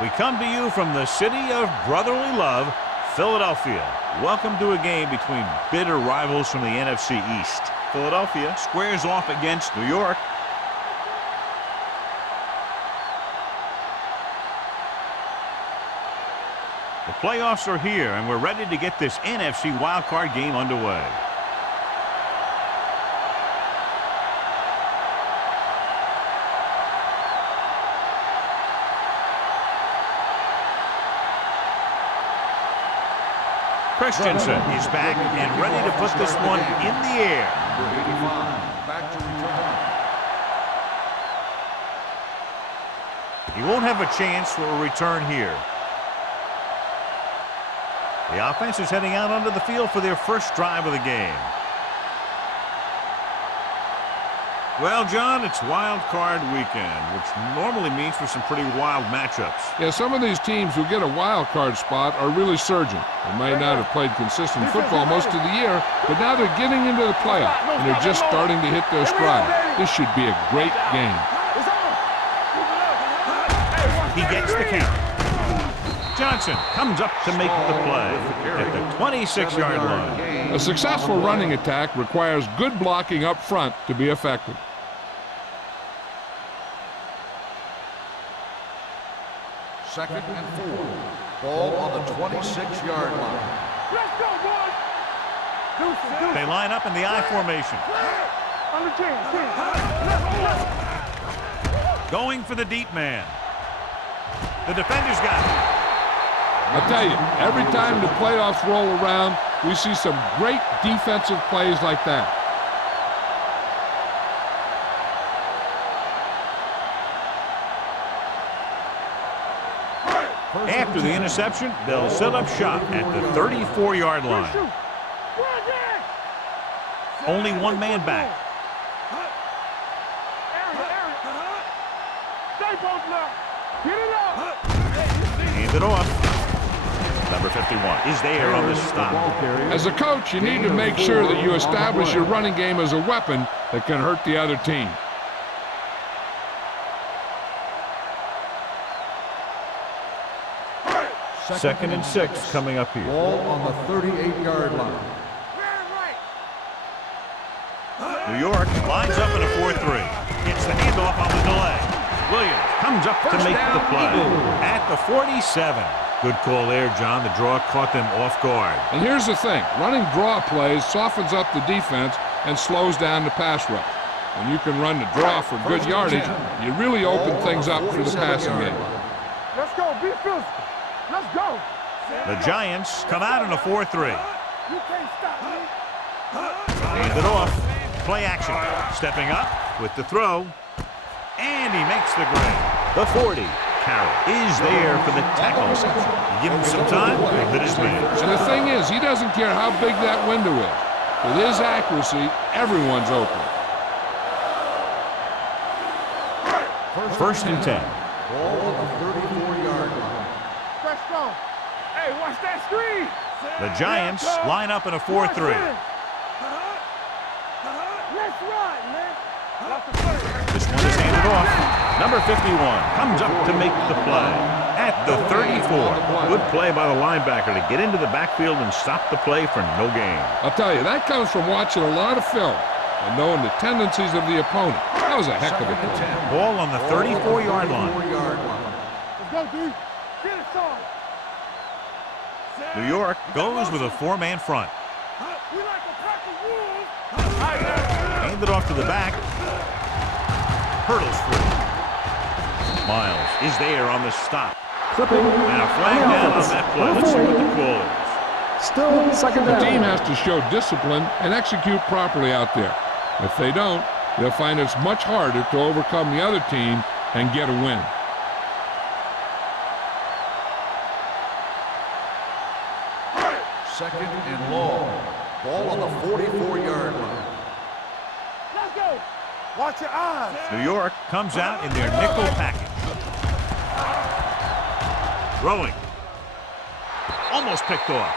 We come to you from the city of brotherly love, Philadelphia. Welcome to a game between bitter rivals from the NFC East. Philadelphia squares off against New York. The playoffs are here, and we're ready to get this NFC wildcard game underway. Christensen is back and ready to put this one in the air. Number 85, back to return. He won't have a chance for a return here. The offense is heading out onto the field for their first drive of the game. Well, John, it's wild card weekend, which normally means for some pretty wild matchups. Yeah, some of these teams who get a wild card spot are really surging. They might not have played consistent football most of the year, but now they're getting into the playoff, and they're just starting to hit their stride. This should be a great game. He gets the count. Johnson comes up to make the play at the 26-yard line. A successful running attack requires good blocking up front to be effective. Second and 4. Ball on the 26-yard line. Let's go, boys! They line up in the I formation. On the 10. Going for the deep man. The defender's got it. I'll tell you, every time the playoffs roll around, we see some great defensive plays like that. After the interception, they'll set up shop at the 34-yard line. Only one man back. Hand it off. Number 51 is there on the stop. As a coach, you need to make sure that you establish your running game as a weapon that can hurt the other team. Second and 6 coming up here. Ball on the 38-yard line. New York lines up in a 4-3. Gets the handoff on the delay. Williams comes up to make the play at the 47. Good call there, John. The draw caught them off guard. And here's the thing. Running draw plays softens up the defense and slows down the pass rush. When you can run the draw for good yardage, you really open things up for the passing game. Let's go, be physical. Let's go. The Giants come out in a 4-3. You can't stop me. Hand it off. Play action. Stepping up with the throw. And he makes the grab. The 40. Carroll is there for the tackle. You give him some time, he'll hit his man. And the thing is, he doesn't care how big that window is. With his accuracy, everyone's open. First and 10. Ball on the 34-yard line. Let's go. Hey, watch that screen. The Giants line up in a 4-3. Let's run, man. This one is handed off. Number 51 comes up to make the play at the 34. Good play by the linebacker to get into the backfield and stop the play for no gain. I'll tell you, that comes from watching a lot of film and knowing the tendencies of the opponent. That was a heck of a play. Ball on the 34-yard line. Let's go, D. Get it, son. New York goes with a 4-man front. We like a pack of wolves. Hand it off to the back. Hurdles free. Miles is there on the stop. Clipping. And a flag down on that play. Let's see what the call is. Still second down. The team has to show discipline and execute properly out there. If they don't, they'll find it's much harder to overcome the other team and get a win. Second and long. Ball on the 44-yard line. Let's go. Watch your eyes. New York comes out in their nickel package. Throwing. Almost picked off.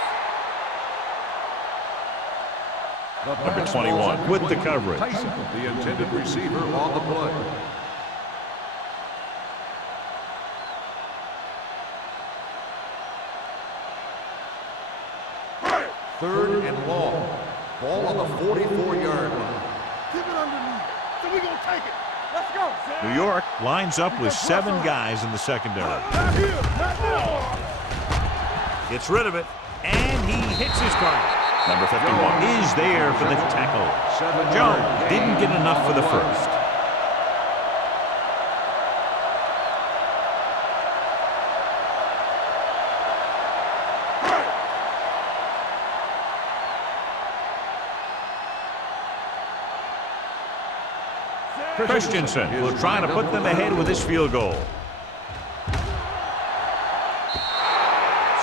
Number 21 with the coverage. Tyson, the intended receiver on the play. 3rd and long. Ball on the 44-yard line. Keep it underneath. So we gonna take it. Let's go. New York lines up with 7 guys in the secondary. Not here. Not there. Gets rid of it, and he hits his target. Number 51 is there for the tackle. Jones didn't get enough for the first. Christensen will try to put them ahead with his field goal.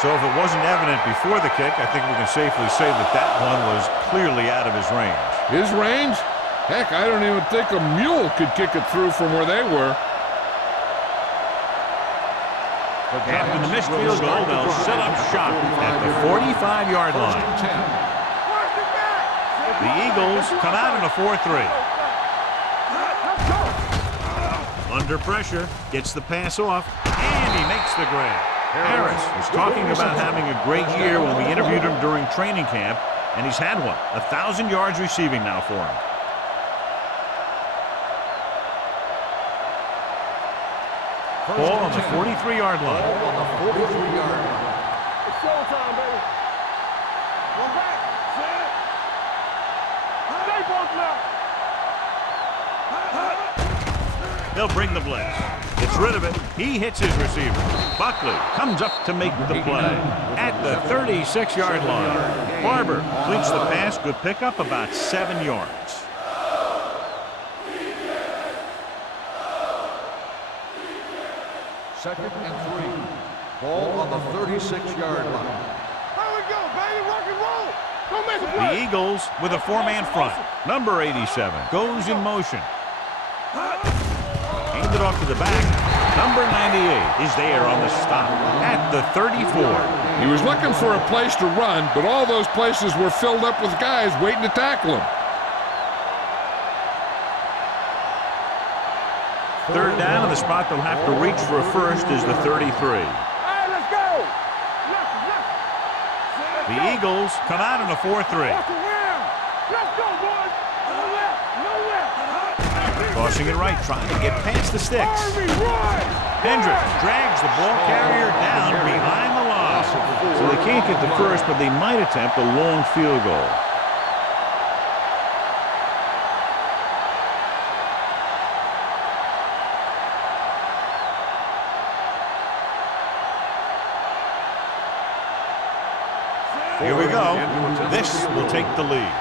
So if it wasn't evident before the kick, I think we can safely say that that one was clearly out of his range. His range? Heck, I don't even think a mule could kick it through from where they were. After the missed field goal, they'll set up shop at the 45-yard line. The Eagles come out in a 4-3. Under pressure, gets the pass off, and he makes the grab. Harris was talking about having a great year when we interviewed him during training camp, and he's had one. 1,000 yards receiving now for him. Ball on the 43-yard line. Ball on the 43-yard line. It's showtime, baby. One back. Stay both now. They'll bring the blitz. Gets rid of it. He hits his receiver. Buckley comes up to make the play at the 36-yard line. Barber completes the pass. Good pickup, about 7 yards. Second and 3. Ball on the 36-yard line. Here we go, baby. Rock and roll. Don't make a play. The Eagles with a 4-man front. Number 87 goes in motion. Handed off to the back. Number 98 is there on the stop at the 34. He was looking for a place to run, but all those places were filled up with guys waiting to tackle him. 3rd down, and the spot they'll have to reach for a first is the 33. Hey, let's go. The Eagles come out in a 4-3. Let's go, boys. No left. No left. Crossing it right, trying to get past the sticks. Hendricks drags the ball carrier down behind the line. So they can't get the first, but they might attempt a long field goal. Here we go. This will take the lead.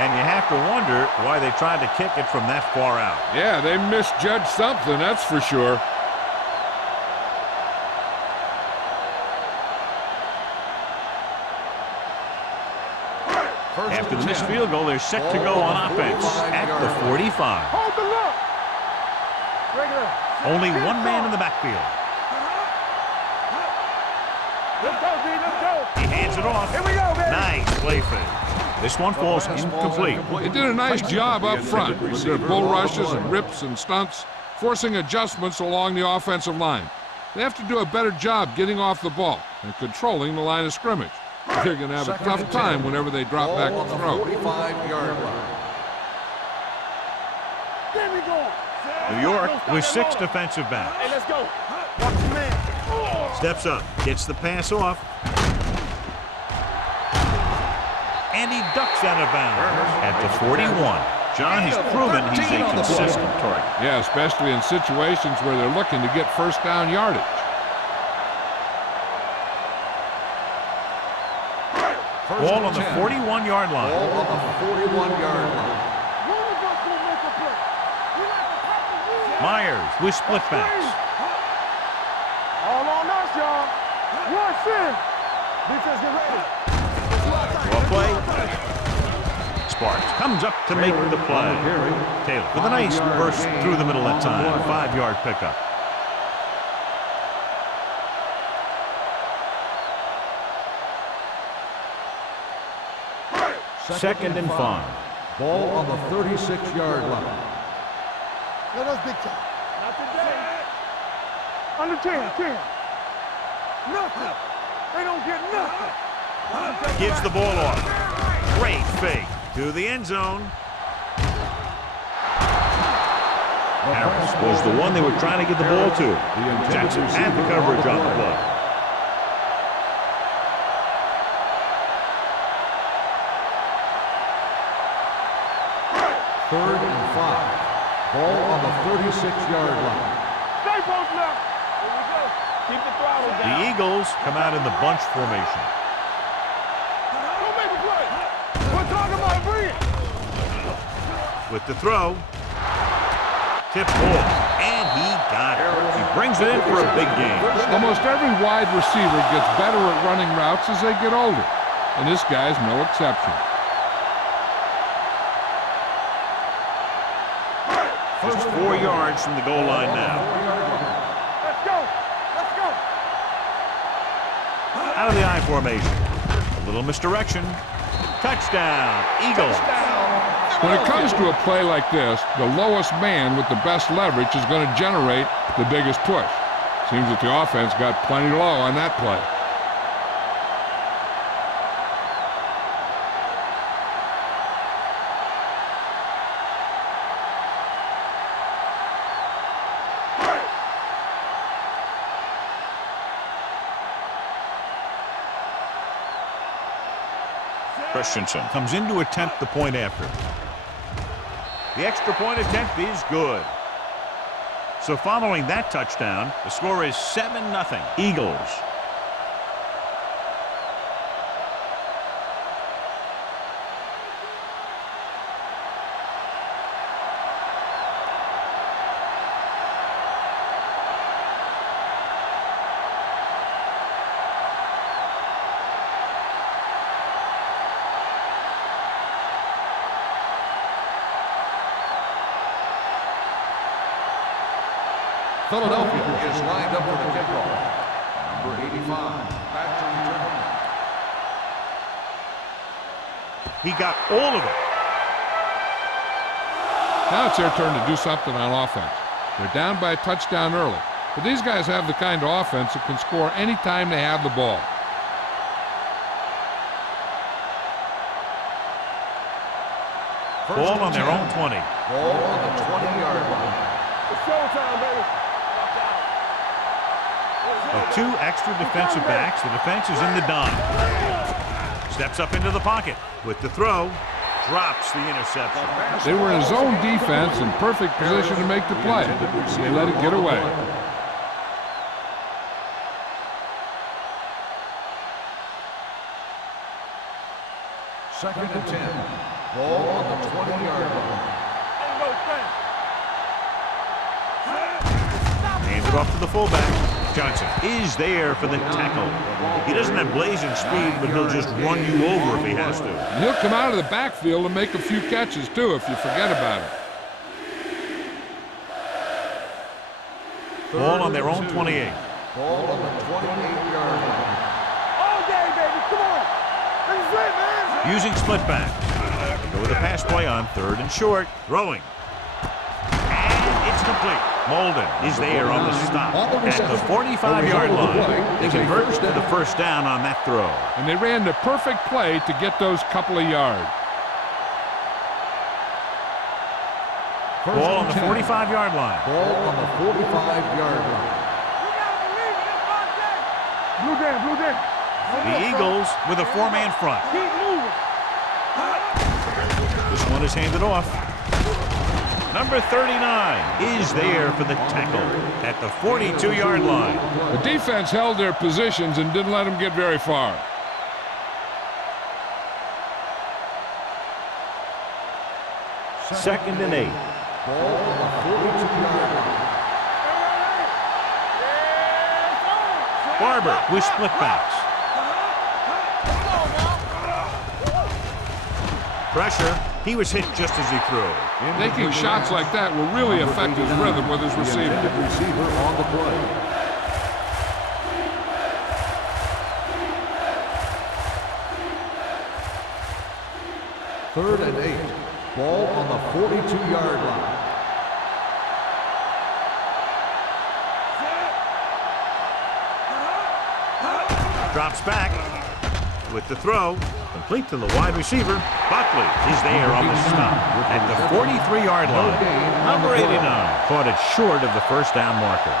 And you have to wonder why they tried to kick it from that far out. Yeah, they misjudged something, that's for sure. After the missed field goal, they're set to go on offense at the 45. Hold the look. Regular. Only one man in the backfield. Let's go, D. Let's go. He hands it off. Here we go, baby. Nice play fake. This one falls incomplete. They did a nice job up front with their bull rushes and rips and stunts, forcing adjustments along the offensive line. They have to do a better job getting off the ball and controlling the line of scrimmage. They're going to have a tough time whenever they drop back to throw. 45-yard line. There we go. New York with 6 defensive backs. Hey, let's go. Watch the man. Steps up, gets the pass off. And he ducks out of bounds at the 41. John has proven he's a consistent target. Yeah, especially in situations where they're looking to get first down yardage. Ball on the 41-yard line. Ball on the 41-yard line. Myers with split backs. All on us, y'all. Rush in. Defense, get ready. Well play. Sparks comes up to make the play. Taylor with a nice burst through the middle that time. 5-yard pickup. Second and 5. Ball on the 36-yard line. Let us big time. Not today. Under 10, 10. Nothing. They don't get nothing. Gives the ball off. Great fake to the end zone. Harris was the one they were trying to get the ball to. Jackson had the coverage on the play. Third and 5. Ball on the 36-yard line. Stay post left. Here we go. Keep the throttle down. The Eagles come out in the bunch formation. Don't make a play. We're talking about bring it. With the throw. Tip ball. And he got it. He brings it in for a big game. Almost every wide receiver gets better at running routes as they get older, and this guy's no exception. Just 4 yards from the goal line now. Let's go. Let's go. Out of the I formation. A little misdirection. Touchdown, Eagles. When it comes to a play like this, the lowest man with the best leverage is going to generate the biggest push. Seems that the offense got plenty low on that play. Christensen comes in to attempt the point after. The extra point attempt is good. So following that touchdown, the score is 7-0 Eagles. Philadelphia is lined up for the kickoff. Number 85, back to return. He got all of it. Now it's their turn to do something on offense. They're down by a touchdown early, but these guys have the kind of offense that can score any time they have the ball. Ball on their own 20. Ball on the 20-yard line. It's showtime, baby. With 2 extra defensive backs, the defense is in the dime. Steps up into the pocket. With the throw, drops the interception. They were in zone defense in perfect position to make the play. They let it get away. Second and 10. Ball on the 20-yard line. Hands it off to the fullback. Johnson is there for the tackle. He doesn't have blazing speed, but he'll just run you over if he has to. And he'll come out of the backfield and make a few catches, too, if you forget about it. Ball on their own 28. Ball on the 28-yard line. All day, baby. Come on. This is it, man. Using split back. Go with a pass play on 3rd and short. Throwing. And it's complete. Molden is there on the stop at the 45-yard line. They convert to the first down on that throw. And they ran the perfect play to get those couple of yards. Ball on the 45-yard line. Ball on the 45-yard line. Blue Dan, Blue Dan. The Eagles with a 4-man front. Keep moving. This one is handed off. Number 39 is there for the tackle at the 42-yard line. The defense held their positions and didn't let them get very far. Second and 8. Ball on the 42-yard line. Barber with split backs. Pressure. He was hit just as he threw. Taking shots like that will really affect his rhythm with his receiver. Receiver on the play. Third and 8. Ball on the 42-yard line. Drops back with the throw. Complete to the wide receiver. Buckley is there on the stop at the 43-yard line. Number 89 caught it short of the first down marker.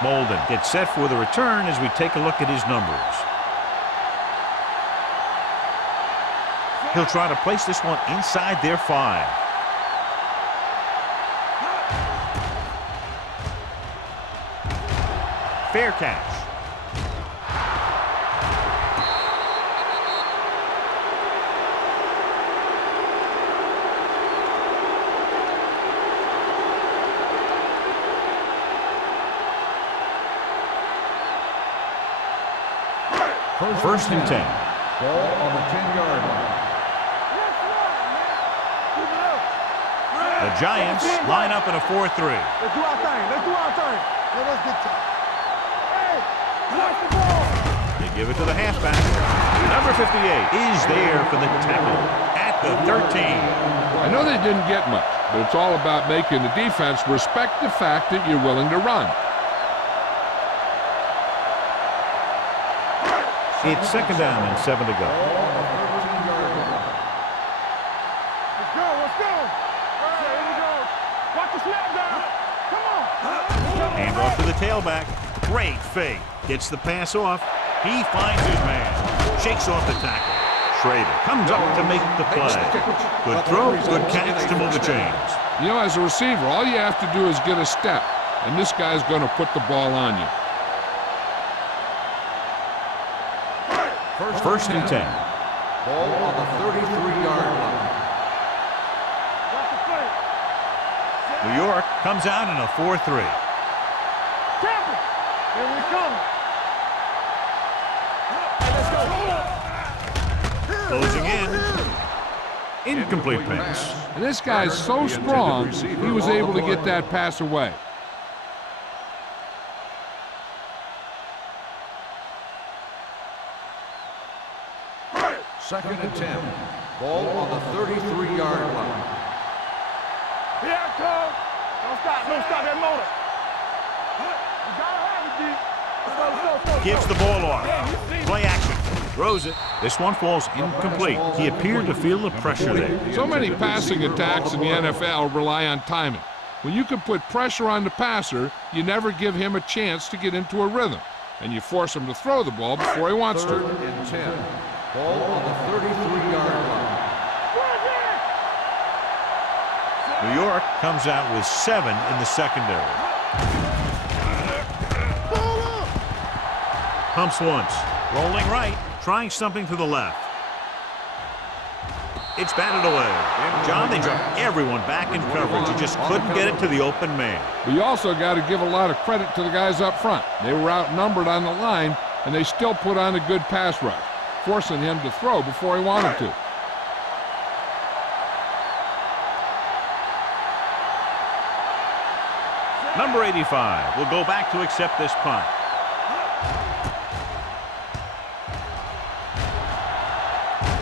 Molden gets set for the return as we take a look at his numbers. He'll try to place this one inside their 5. Fair catch. First and 10. Ball on the 10-yard line. The Giants line up in a 4-3. Let's do our thing. Let's do our thing. Let us get to it. Hey, watch the ball. They give it to the halfback. Number 58 is there for the tackle at the 13. I know they didn't get much, but it's all about making the defense respect the fact that you're willing to run. It's second down and 7 to go. Let's go. Let's go. Here we go. Watch the snap down. Come on. Hand off to the tailback. Great fake. Gets the pass off. He finds his man. Shakes off the tackle. Schrader comes up to make the play. Good throw, good catch to move the chains. You know, as a receiver, all you have to do is get a step, and this guy's going to put the ball on you. First and 10. Ball on the 33-yard line. Watch the play. New York comes out in a 4-3. Tampa. Here we come. Closing in. Incomplete pass. And this guy's so strong, he was able to get that pass away. Second and 10. Ball on the 33-yard line. Here it comes. Don't stop. Don't stop that motor. You gotta have it, D. Go. Gives the ball off. Play action. Throws it. This one falls incomplete. He appeared to feel the pressure there. So many passing attacks in the NFL rely on timing. When you can put pressure on the passer, you never give him a chance to get into a rhythm, and you force him to throw the ball before he wants Third to. and 10. Ball on the 33-yard line. New York comes out with 7 in the secondary. Pumps once. Rolling right. Trying something to the left. It's batted away. John, they dropped everyone back in coverage. He just couldn't get it to the open man. But you also got to give a lot of credit to the guys up front. They were outnumbered on the line, and they still put on a good pass rush, forcing him to throw before he wanted to. Number 85 will go back to accept this punt.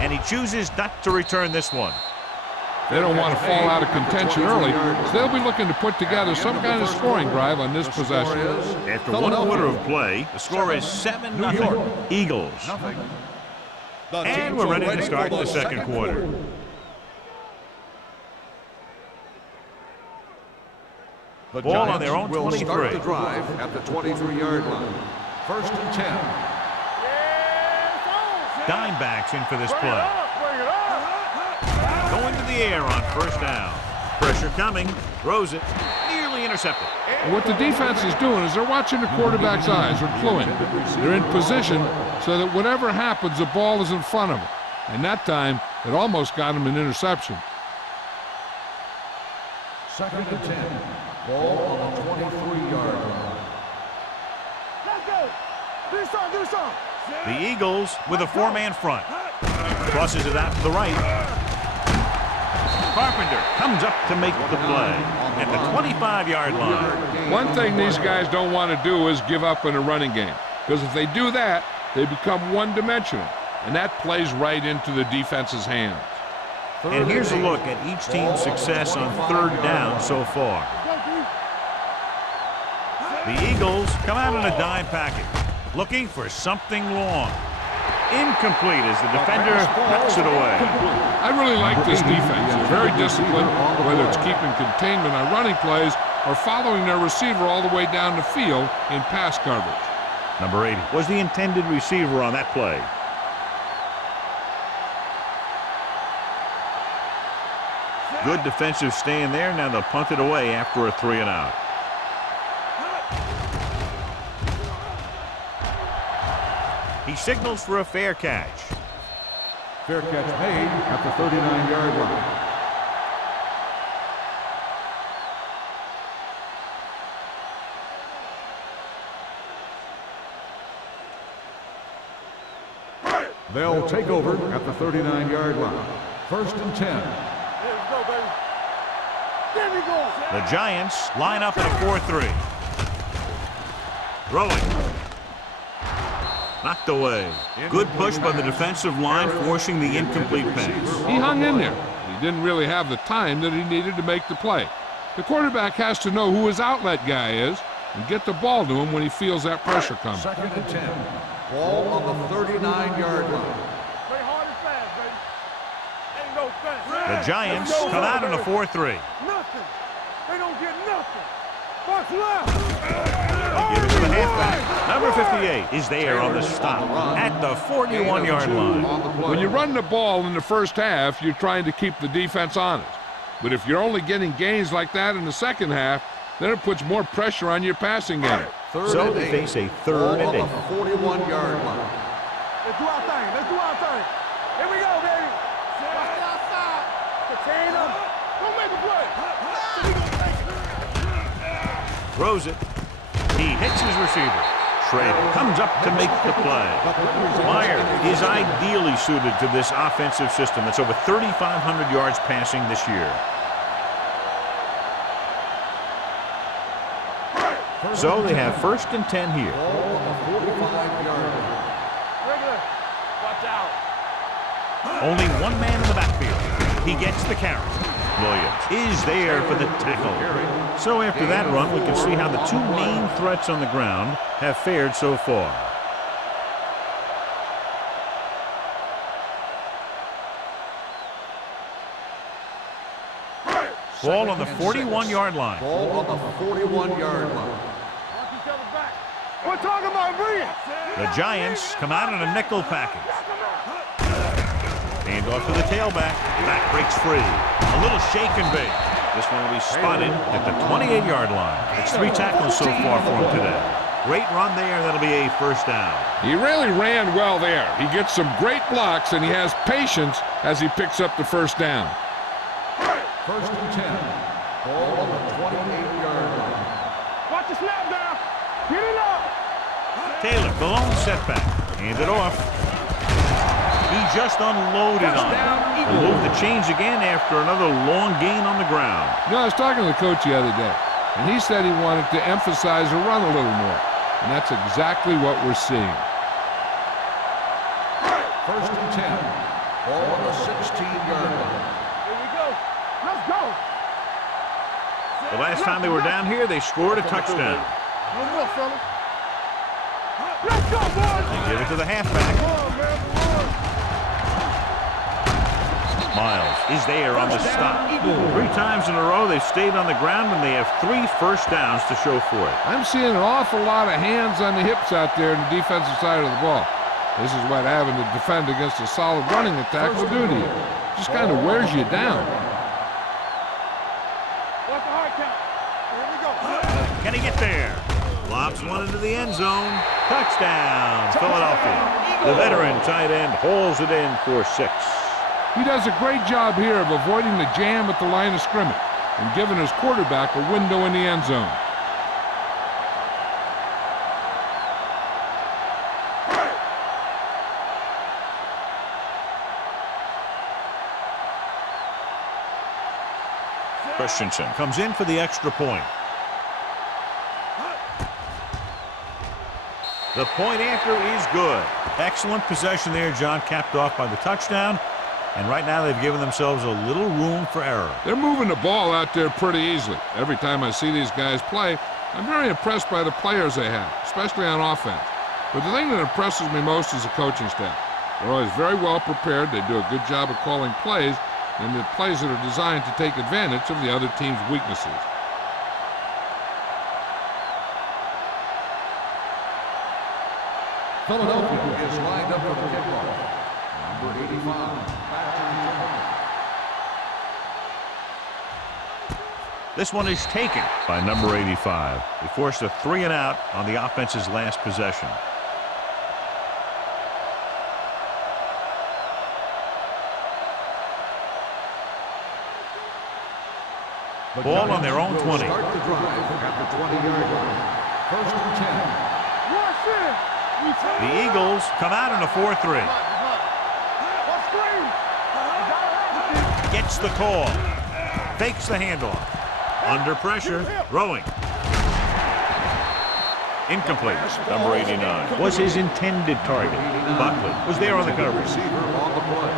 And he chooses not to return this one. They don't want to fall out of contention early, so they'll be looking to put together some kind of scoring drive on this possession. After 1 quarter of play, the score is 7-0 Eagles. And we're ready to start the second quarter. The Ball on Giants their own will 23. start the drive at the 23-yard line. First and 10. Dime backs in for this play. Bring it up. Going to the air on first down. Pressure coming. Throws it. Nearly intercepted. And what the defense is doing is they're watching the quarterback's eyes. They're cluing. They're in position so that whatever happens, the ball is in front of them. And that time, it almost got him an interception. Second and 10. Ball on the 23-yard line. Let's go. Do something. The Eagles with a 4-man front. Crosses it out to the right. Carpenter comes up to make the play at the 25-yard line. One thing these guys don't want to do is give up in a running game, because if they do that, they become one-dimensional, and that plays right into the defense's hands. And here's a look at each team's success on third down so far. The Eagles come out in a dime package, looking for something long. Incomplete as the defender knocks it away. I really like this defense. They're very disciplined, whether it's keeping containment on running plays or following their receiver all the way down the field in pass coverage. Number 80 was the intended receiver on that play. Good defensive stand there. Now they'll punt it away after a 3-and-out. He signals for a fair catch. Fair catch made at the 39-yard line. They'll take over at the 39-yard line. 1st and 10. Here we go, baby. There we go. The Giants line up in a 4-3. Throwing. Knocked away. Good push by the defensive line, forcing the incomplete pass. He hung in there. He didn't really have the time that he needed to make the play. The quarterback has to know who his outlet guy is and get the ball to him when he feels that pressure coming. 2nd and 10. Ball on the 39-yard line. Play hard and fast, baby. Ain't no fast. The Giants come out in a 4-3. Nothing. They don't get nothing. What's left? Give it to the halfback. Number 58 is there on the stop at the 41-yard line. When you run the ball in the first half, you're trying to keep the defense honest. But if you're only getting gains like that in the second half, then it puts more pressure on your passing game. So they face a 3rd and 8. 41-yard line. Let's do our thing. Let's do our thing. Here we go, baby. Watch the outside. Contain them. Don't make a play. Throws it. He hits his receiver. Schrader comes up to make the play. Meyer is ideally suited to this offensive system that's over 3,500 yards passing this year. So they have 1st and 10 here. Watch out. Only one man in the backfield. He gets the carry. Williams is there for the tackle. So after that run, we can see how the two main threats on the ground have fared so far. Ball on the 41-yard line. Ball on the 41-yard line. Watch each other back. We're talking about brilliant. The Giants come out in a nickel package. Hand off to the tailback. Back breaks free. A little shake and bake. This one will be spotted at the 28-yard line. It's 3 tackles so far for him today. Great run there. That'll be a 1st down. He really ran well there. He gets some great blocks, and he has patience as he picks up the 1st down. 1st and 10. Ball on the 28-yard line. Watch the snap down. Get it up. Taylor, the lone setback. Hand it off. He just unloaded on it. Will move the chains again after another long gain on the ground. You know, I was talking to the coach the other day, and he said he wanted to emphasize the run a little more. And that's exactly what we're seeing. 1st and 10. Ball on the 16-yard line. Here we go. Let's go. The last time they were down here, they scored a touchdown. One more, fella. Let's go, boys. They give it to the halfback. Come on, man. Come on. Miles is there on the stop. 3 times in a row they've stayed on the ground, and they have 3 first downs to show for it. I'm seeing an awful lot of hands on the hips out there in the defensive side of the ball. This is what having to defend against a solid running attack will do to you. Just kind of wears you down. Watch the hard count. Here we go. Can he get there? Lobs one into the end zone. Touchdown, Philadelphia. The veteran tight end hauls it in for 6. He does a great job here of avoiding the jam at the line of scrimmage and giving his quarterback a window in the end zone. Christensen comes in for the extra point. The point after is good. Excellent possession there, John, capped off by the touchdown. And right now they've given themselves a little room for error. They're moving the ball out there pretty easily. Every time I see these guys play, I'm very impressed by the players they have, especially on offense. But the thing that impresses me most is the coaching staff. They're always very well prepared. They do a good job of calling plays, and the plays that are designed to take advantage of the other team's weaknesses. Philadelphia is lined up for the kickoff. Number 85. This one is taken by number 85. They forced a 3-and-out on the offense's last possession. Ball on their own 20. Start the drive at the 20-yard line. First and 10. The Eagles come out in a 4-3. Gets the call. Fakes the handoff. Under pressure, throwing. Incomplete. Number 89 was his intended target. Buckley was there on the coverage. Receiver on the play.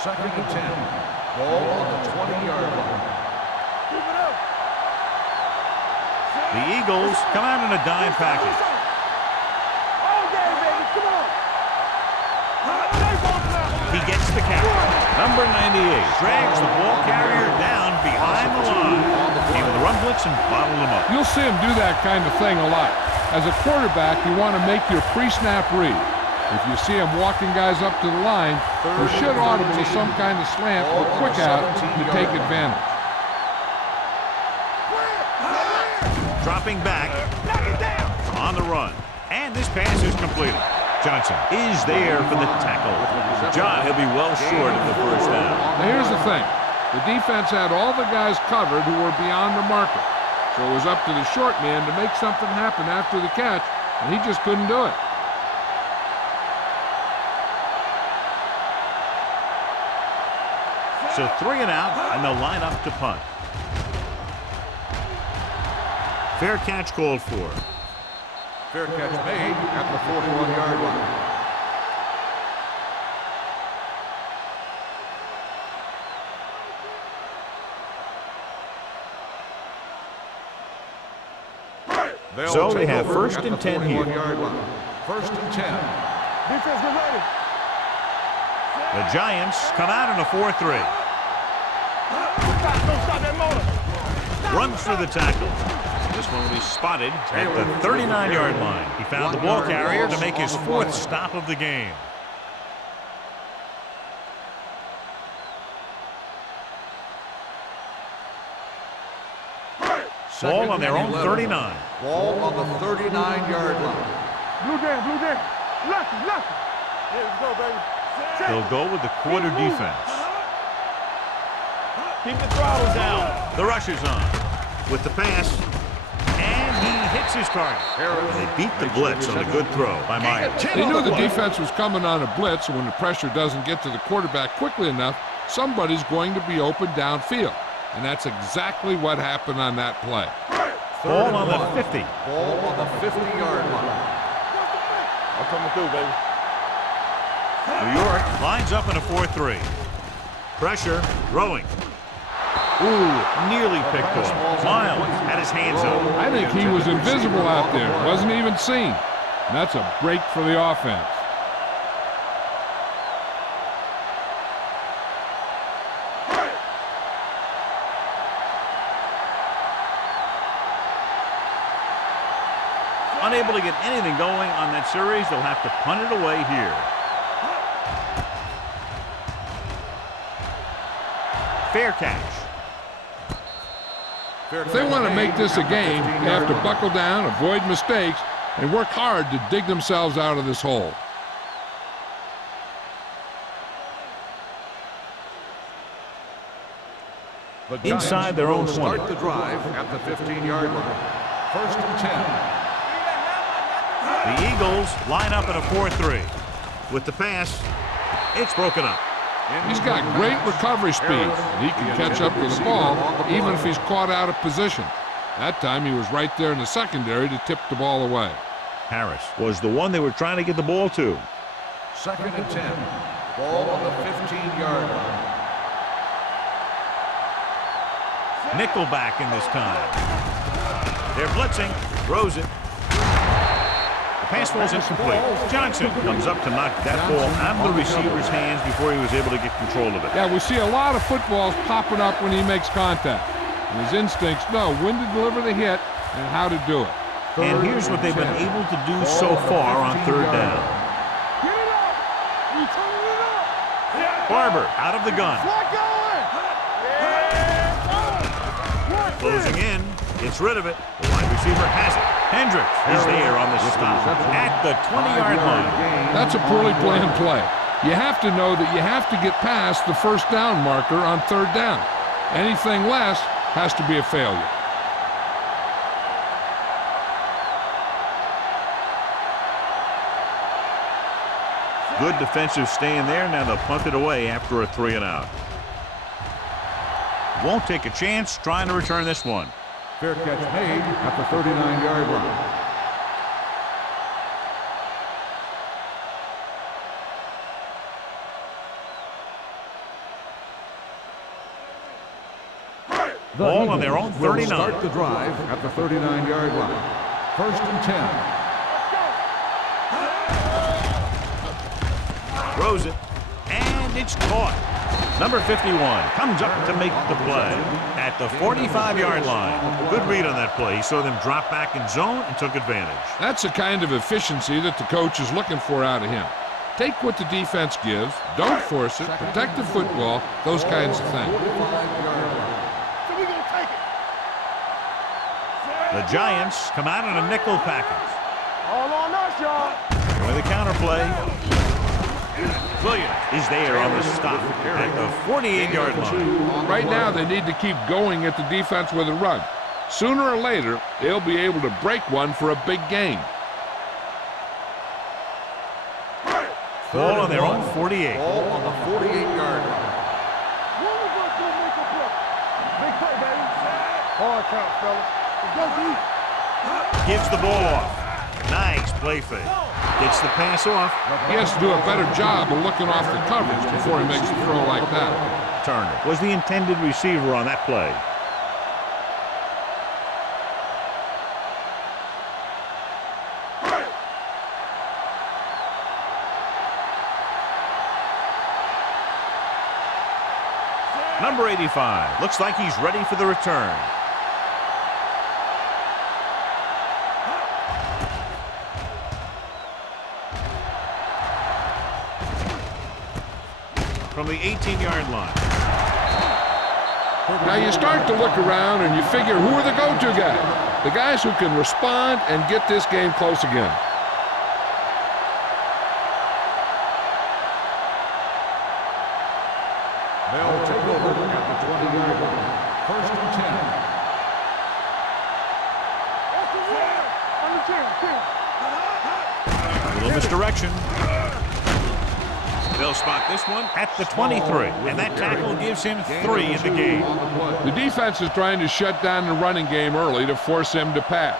Second and 10. Ball on the 20-yard line. The Eagles come out in a dime package. He gets the count. Number 98 drags the ball carrier down behind the line. Came with the run blitz and bottled him up. You'll see him do that kind of thing a lot. As a quarterback, you want to make your pre-snap read. If you see him walking guys up to the line, you should audible to some kind of slant or quick out to take advantage. Dropping back on the run. And this pass is completed. Johnson is there for the tackle. John, he'll be well short of the first down. Now here's the thing. The defense had all the guys covered who were beyond the marker. So it was up to the short man to make something happen after the catch, and he just couldn't do it. So 3-and-out, and they'll line up to punt. Fair catch called for. Fair catch made at the 41-yard line. So they have first and 10 here. First and 10. Defense, get ready. The Giants come out in a 4-3. Don't stop that motor. Runs through the tackle. This one will be spotted at the 39-yard line. He found the ball carrier to make his fourth stop of the game. Ball on their own 39. Ball on the 39-yard line. Blue game. Lucky. Here we go, baby. They'll go with the quarter defense. Keep the throttle down. The rush is on with the pass, and he hits his target. And they beat the blitz on a good throw by Myers. They knew the defense was coming on a blitz, and when the pressure doesn't get to the quarterback quickly enough, somebody's going to be open downfield. And that's exactly what happened on that play. Ball on the 50. Ball on the 50-yard line. I'm coming through, baby. New York lines up in a 4-3. Pressure, throwing. Ooh, nearly picked off. Miles had his hands up. I think he was invisible out there. Wasn't even seen. And that's a break for the offense. Unable to get anything going on that series, they'll have to punt it away here. Fair catch. If they want to make this a game, they have to buckle down, avoid mistakes, and work hard to dig themselves out of this hole. Inside their own 20. Start the drive at the 15-yard line. First and 10. The Eagles line up in a 4-3. With the pass, it's broken up. He's got great recovery speed, and he can catch up to the ball even if he's caught out of position. That time he was right there in the secondary to tip the ball away. Harris was the one they were trying to get the ball to. 2nd and 10. Ball on the 15-yard line. Nickel back in this time. They're blitzing. Throws it. The pass falls incomplete. Johnson comes up to knock that ball out of the receiver's hands before he was able to get control of it. Yeah, we see a lot of footballs popping up when he makes contact. And his instincts know when to deliver the hit and how to do it. And here's what they've been able to do so far on 3rd down. Get it up. You turn it up. Barber out of the gun. Slot going. Yeah. Closing in. Gets rid of it. The wide receiver has it. Hendricks is there on the stop at the 20-yard line. That's a poorly planned play. You have to know that you have to get past the 1st down marker on 3rd down. Anything less has to be a failure. Good defensive stand there. Now they'll punt it away after a 3-and-out. Won't take a chance trying to return this one. Fair catch made at the 39-yard line. Ball on their own 39. Start the drive at the 39-yard line. 1st and 10. Throws it. And it's caught. Number 51 comes up to make the play at the 45-yard line. Good read on that play. He saw them drop back in zone and took advantage. That's the kind of efficiency that the coach is looking for out of him. Take what the defense gives, don't force it, protect the football, those kinds of things. So we gonna take it. The Giants come out in a nickel package. All on us, y'all. With a counter play. Williams is there on the stop at the 48-yard line. Right now, they need to keep going at the defense with a run. Sooner or later, they'll be able to break one for a big gain. Ball on their own 48. Ball on the 48-yard line. When we gonna do make a play? Big play, baby. Hard count, fellas. Let's go, D. Gives the ball off. Nice play fake. Gets the pass off. He has to do a better job of looking off the coverage before he makes a throw like that. Turner was the intended receiver on that play. Number 85 looks like he's ready for the return. From the 18-yard line. Now you start to look around and you figure, who are the go-to guys? The guys who can respond and get this game close again. They'll take over at the 20-yard line. 1st and 10. Little misdirection. They'll spot this one at the 23, and that tackle gives him 3 in the game. The defense is trying to shut down the running game early to force him to pass.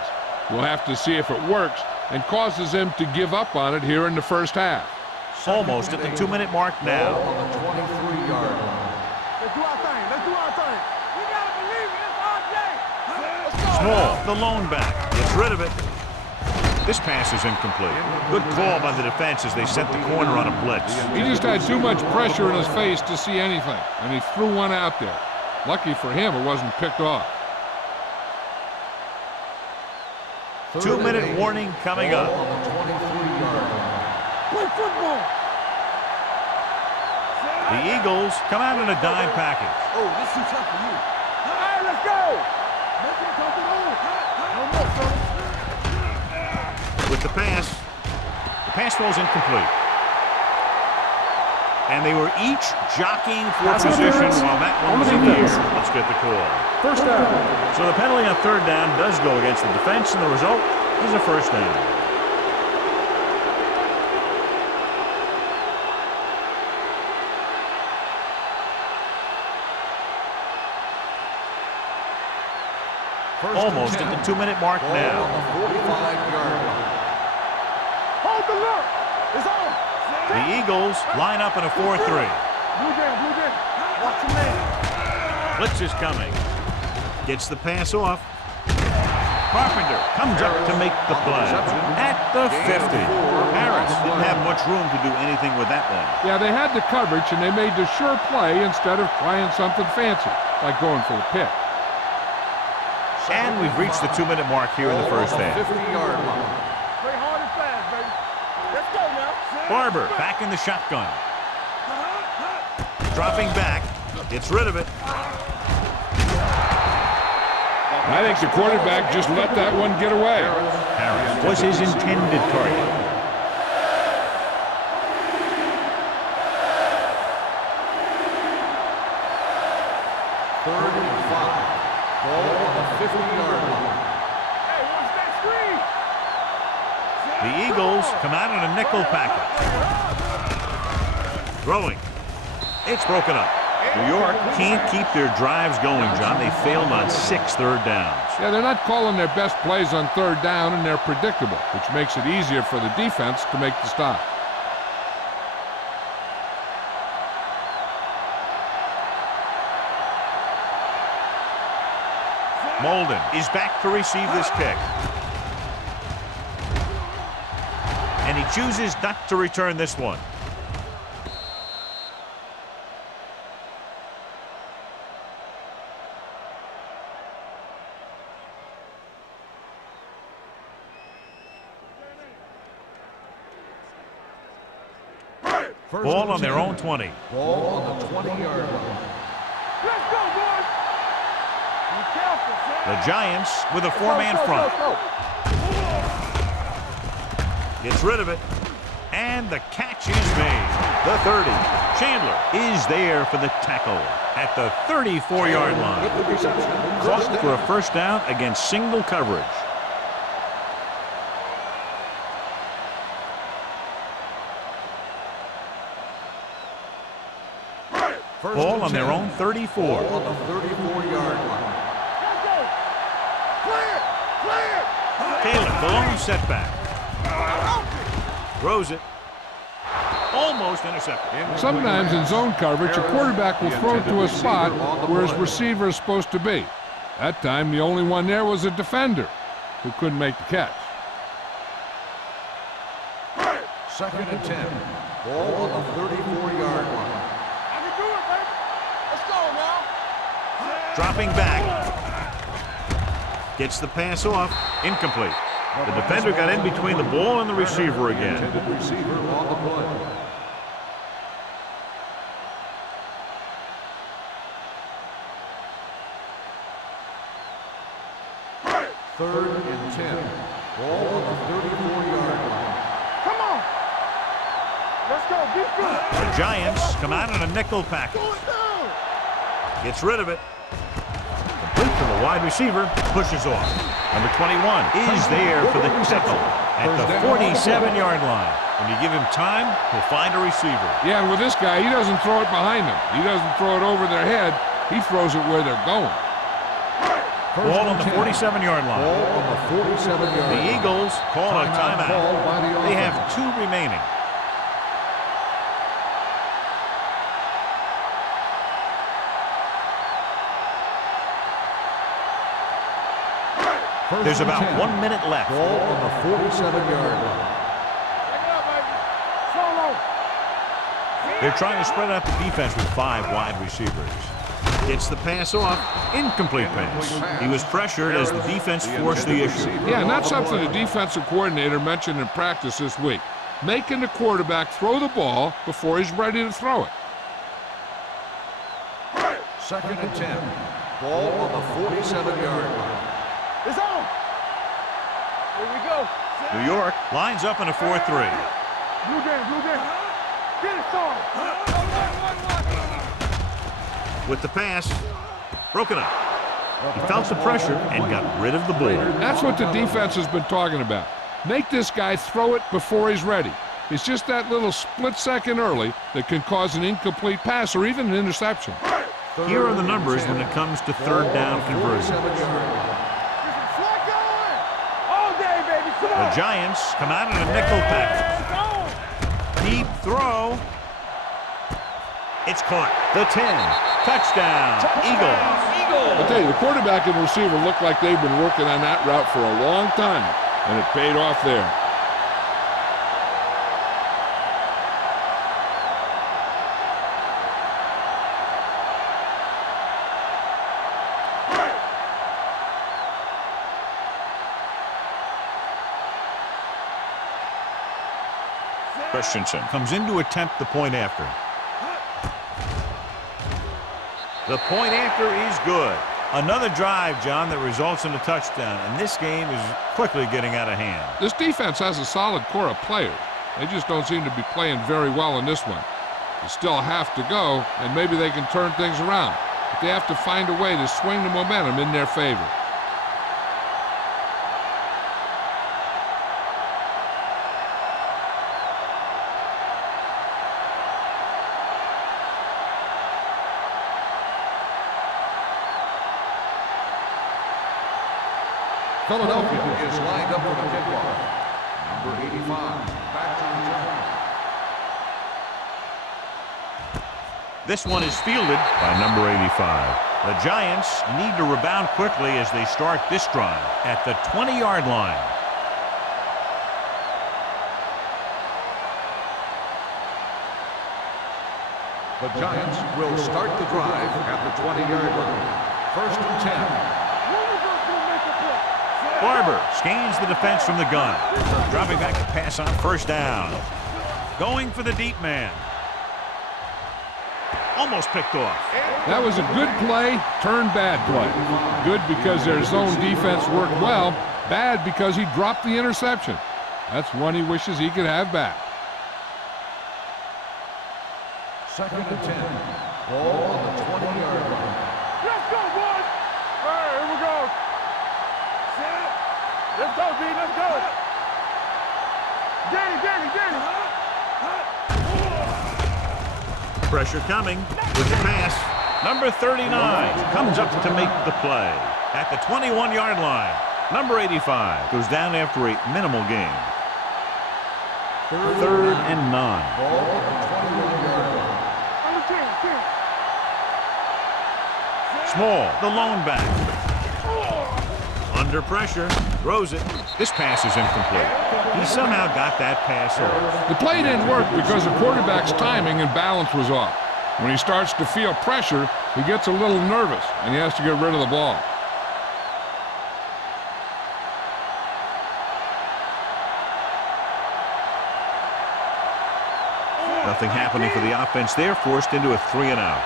We'll have to see if it works and causes him to give up on it here in the 1st half. Almost at the 2-minute mark now. On the 23-yard line. Let's do our thing. Let's do our thing. We gotta believe it. It's our day. Let's go. Small, the lone back, gets rid of it. This pass is incomplete. Good call by the defense as they set the corner on a blitz. He just had too much pressure in his face to see anything, and he threw one out there. Lucky for him, it wasn't picked off. 2-minute warning coming up. On the 23-yard line. Play football. The Eagles come out in a dime package. Oh, this is tough for you. All right, let's go. Let's get something on. No more, fellas. With the pass falls incomplete. And they were each jockeying for Pass position interference while that one on was the in the air. defense. Let's get the call. 1st down. So the penalty on 3rd down does go against the defense, and the result is a 1st down. Almost at the 2-minute mark Ball now. on the 45-yard line. Hold the look. It's on. The Eagles line up in a 4-3. Blue jam, blue jam. Watch your man. Blitz is coming. Gets the pass off. Carpenter comes up to make the play at the 50. Harris didn't have much room to do anything with that one. Yeah, they had the coverage, and they made the sure play instead of trying something fancy, like going for the pick. And we've reached the 2-minute mark here in the first half. 50-yard line. Play hard and fast, baby. Let's go now. Barber back in the shotgun. Dropping back. Gets rid of it. I think the quarterback just let that one get away. Harris was his intended target. Third and 5. Ball on the 50-yard line. Hey, watch that screen. The Eagles come out in a nickel package. Throwing. It's broken up. New York can't keep their drives going, John. They failed on 6 third downs. Yeah, they're not calling their best plays on third down, and they're predictable, which makes it easier for the defense to make the stop. Molden is back to receive this kick. And he chooses not to return this one. Ball on their own 20. Ball on the 20-yard line. Let's go, boys. Be careful, son. The Giants with a 4-man front. Gets rid of it. And the catch is made. The 30. Chandler is there for the tackle at the 34-yard line. With the reception. Caught for a first down against single coverage. Ball on their own 34. Ball on the 34-yard line. Let's go. Clear. Clear. Taylor, the lone setback. Throws it. Almost intercepted. Sometimes in zone coverage, a quarterback will throw it to a spot where his receiver is supposed to be. That time, the only one there was a defender who couldn't make the catch. Second and 10. Ball on the 34-yard line. I can do it, baby. Let's go now. Dropping back. Gets the pass off. Incomplete. The defender got in between the ball and the receiver again. Intended receiver on the play. Third and 10. Ball on the 34-yard line. Come on. Let's go. Be good. The Giants come out in a nickel package. Go down. Gets rid of it. Complete to the wide receiver. Pushes off. Number 21 is there for the tackle at the 47-yard line. When you give him time, he'll find a receiver. Yeah, and with this guy, he doesn't throw it behind them. He doesn't throw it over their head. He throws it where they're going. Ball on the 47-yard line. Ball on the 47-yard line. The Eagles call a Timeout called by the timeout. They have offense. 2 remaining. There's about 1 minute left. Ball on the 47-yard line. Check it out, baby. Solo. They're trying to spread out the defense with 5 wide receivers. Gets the pass off. Incomplete pass. He was pressured as the defense forced the issue. Yeah, and that's something the defensive coordinator mentioned in practice this week. Making the quarterback throw the ball before he's ready to throw it. Second and 10. Ball on the 47-yard line. It's on. Here we go. New York lines up in a 4-3. Blue jam, blue jam. Get it started. With the pass, broken up. He felt the pressure and got rid of the ball. That's what the defense has been talking about. Make this guy throw it before he's ready. It's just that little split second early that can cause an incomplete pass or even an interception. Here are the numbers when it comes to third down conversion. All day, baby. Come The Giants come out in a nickel package. Deep throw. It's caught. The 10. Touchdown. Eagles. I'll tell you, the quarterback and receiver look like they've been working on that route for a long time, and it paid off there. Christensen comes in to attempt the point after. The point after is good. Another drive, John, that results in a touchdown, and this game is quickly getting out of hand. This defense has a solid core of players. They just don't seem to be playing very well in this one. They still have to go, and maybe they can turn things around. But they have to find a way to swing the momentum in their favor. Philadelphia is lined up for the kickoff. Number 85, back to return. This one is fielded by number 85. The Giants need to rebound quickly as they start this drive at the 20-yard line. The Giants will start the drive at the 20-yard line. 1st and 10. Barber scans the defense from the gun. Dropping back to pass on 1st down. Going for the deep man. Almost picked off. That was a good play, turned bad play. Good because their zone defense worked well. Bad because he dropped the interception. That's one he wishes he could have back. 2nd and 10. Ball on the 20-yard line. Let's go, boys. All right, here we go. Let's go, B. Let's go. Get it. Pressure coming with the pass. Number 39 comes up to make the play at the 21-yard line. Number 85 goes down after a minimal gain. 3rd and 9. Ball on the 21-yard line. Small, the lone back. Under pressure, throws it. This pass is incomplete. He somehow got that pass off. The play didn't work because the quarterback's timing and balance was off. When he starts to feel pressure, he gets a little nervous, and he has to get rid of the ball. Nothing happening for the offense there, forced into a 3-and-out.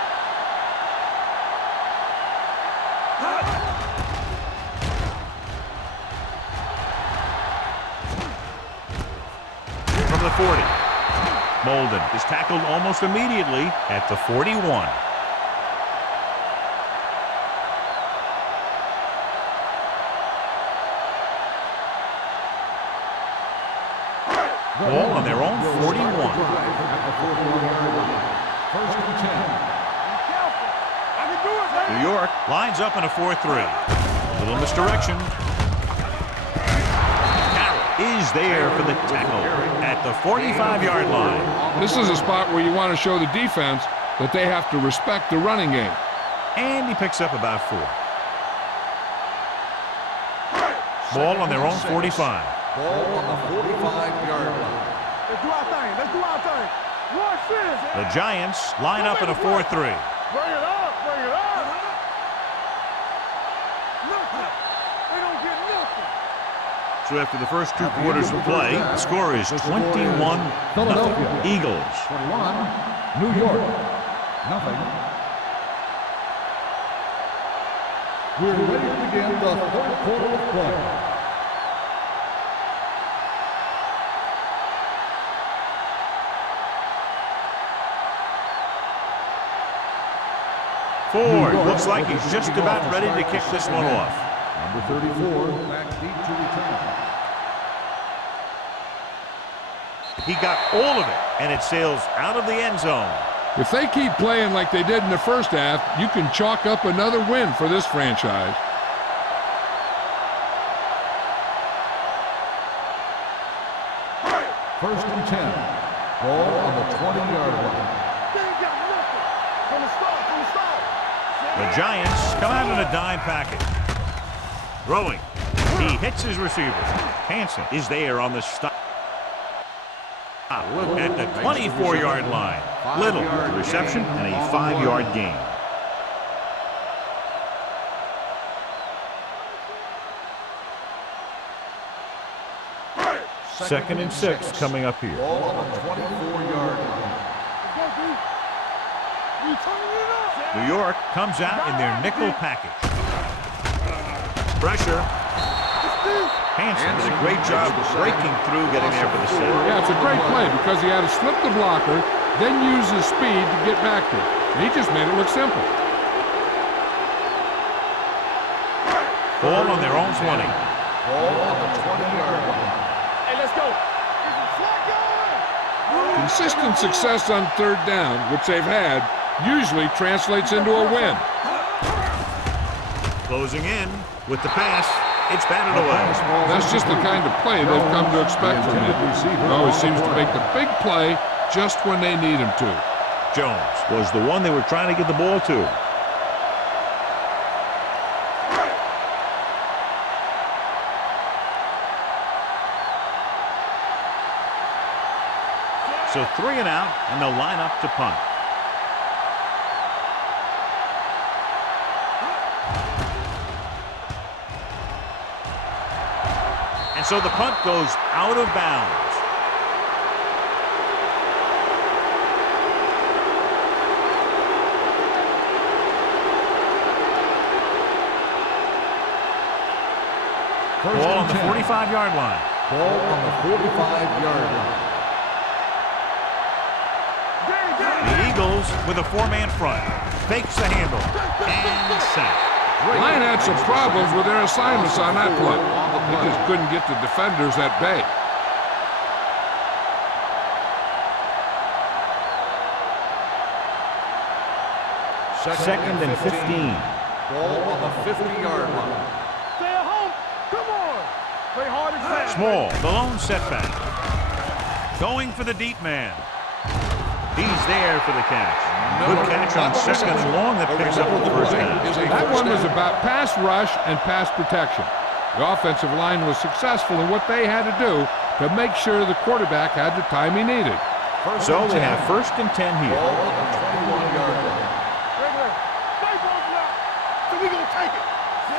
From the 40. Molden is tackled almost immediately at the 41. Ball on their own 41. New York lines up in a 4-3. Little misdirection. Is there for the tackle at the 45-yard line. This is a spot where you want to show the defense that they have to respect the running game. And he picks up about 4. Ball on their own 45. Ball on the 45-yard line. Let's do our thing. Watch this. The Giants line up in a 4-3. Bring it up. They don't get nothing. So after the first 2 quarters of play, the score is 21-0. Eagles. 21, New York, nothing. We're ready to begin the 3rd quarter of play. Ford looks like he's just about ready to kick this one off. Number 34, back deep to return. He got all of it, and it sails out of the end zone. If they keep playing like they did in the first half, you can chalk up another win for this franchise. First and 10. Ball on the 20-yard line. They ain't got nothing. From the start, from the start. The Giants come out in a dime package. Throwing. He hits his receiver. Hansen is there on the stop. At the 24-yard line. Little, the reception, and a 5-yard gain. Second and 6 coming up here. Ball on the 24-yard line. New York comes out in their nickel package. Pressure. Hansen did a great job breaking through, getting there for the save. Yeah, it's a great play because he had to slip the blocker, then use his speed to get back to it. And he just made it look simple. Ball on their own 20. Ball on the 20-yard line. Hey, let's go. Consistent success on third down, which they've had, usually translates into a win. Closing in with the pass. It's batted away. That's just the kind of play they've come to expect from him. He always seems to make the big play just when they need him to. Jones was the one they were trying to get the ball to. So 3 and out, and they'll line up to punt. And so the punt goes out of bounds. Ball on the 45-yard line. Ball on the 45-yard line. The Eagles with a 4-man front. Fakes the handle. And sack. Line had some problems with their assignments on that play. They just couldn't get the defenders at bay. Second and 15. Ball on the 50-yard line. Stay at home. Come on. Play hard and fast. Small, the lone setback. Going for the deep man. He's there for the catch. Good catch on second and long that picks up the first down. That one was about pass rush and pass protection. The offensive line was successful in what they had to do to make sure the quarterback had the time he needed. So they have first and 10 here. Ball on the 21-yard line. So we gonna take it.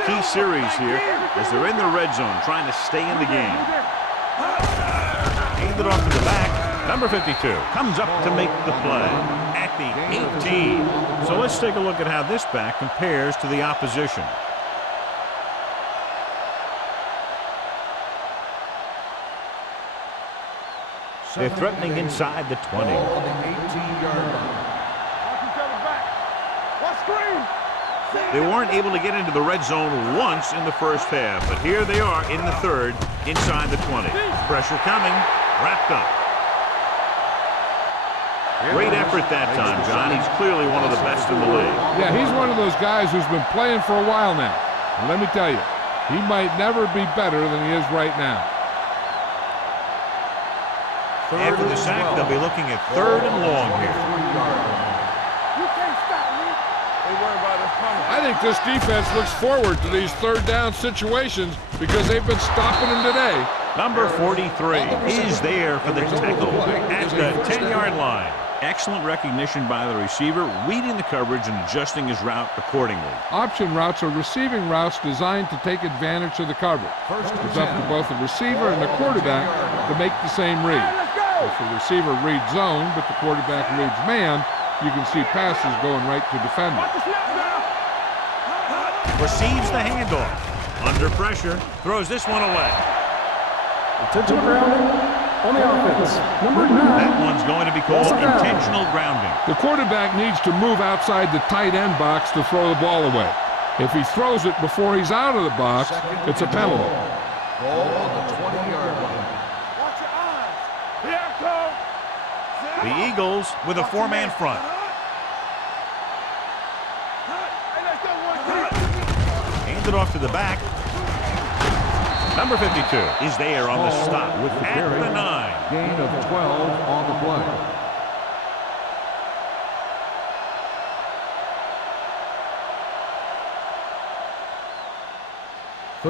Key series here as they're in the red zone trying to stay in the game. Handed off to the back. Number 52 comes up to make the play at the 18. So let's take a look at how this back compares to the opposition. They're threatening inside the 20. Ball on the 18-yard line. Watch each other back. Watch screen. They weren't able to get into the red zone once in the first half, but here they are in the third inside the 20. Pressure coming, wrapped up. Great effort that time, John. He's clearly one of the best in the league. Yeah, he's one of those guys who's been playing for a while now. And let me tell you, he might never be better than he is right now. After the sack, they'll be looking at third and long here. You can't stop me. They worry about us coming. I think this defense looks forward to these third down situations because they've been stopping them today. Number 43 is there for the tackle at the 10-yard line. Excellent recognition by the receiver, reading the coverage and adjusting his route accordingly. Option routes are receiving routes designed to take advantage of the coverage. It's up to both the receiver and the quarterback to make the same read. If the receiver reads zone, but the quarterback reads man, you can see passes going right to defenders. Receives the handoff. Under pressure, throws this one away. Intentional grounding on the offense. Number 9. That one's going to be called intentional grounding. The quarterback needs to move outside the tight end box to throw the ball away. If he throws it before he's out of the box, it's a penalty. Ball on the 20-yard line. Watch your eyes. Here it comes. The Eagles with a 4-man front. Hey, let's go one, two. Handed off to the back. Number 52 is there on the stop with the at carry. the 9. Gain of 12 on the play.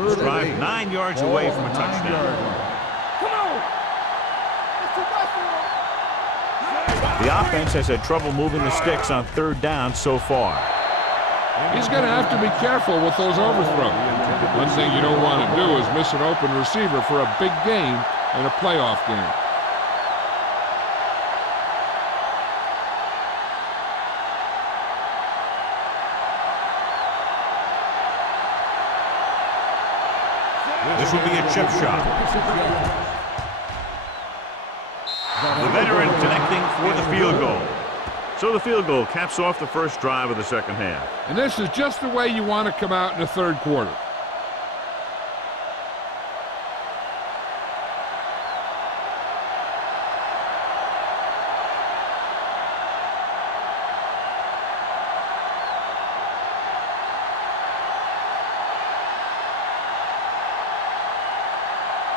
This drive 9 yards away from a touchdown. Come on. It's too much for him. The offense has had trouble moving the sticks on 3rd down so far. He's going to have to be careful with those overthrows. One thing you don't want to do is miss an open receiver for a big gain in a playoff game. This will be a chip shot. The veteran connecting for the field goal. So the field goal caps off the first drive of the second half. And this is just the way you want to come out in the 3rd quarter.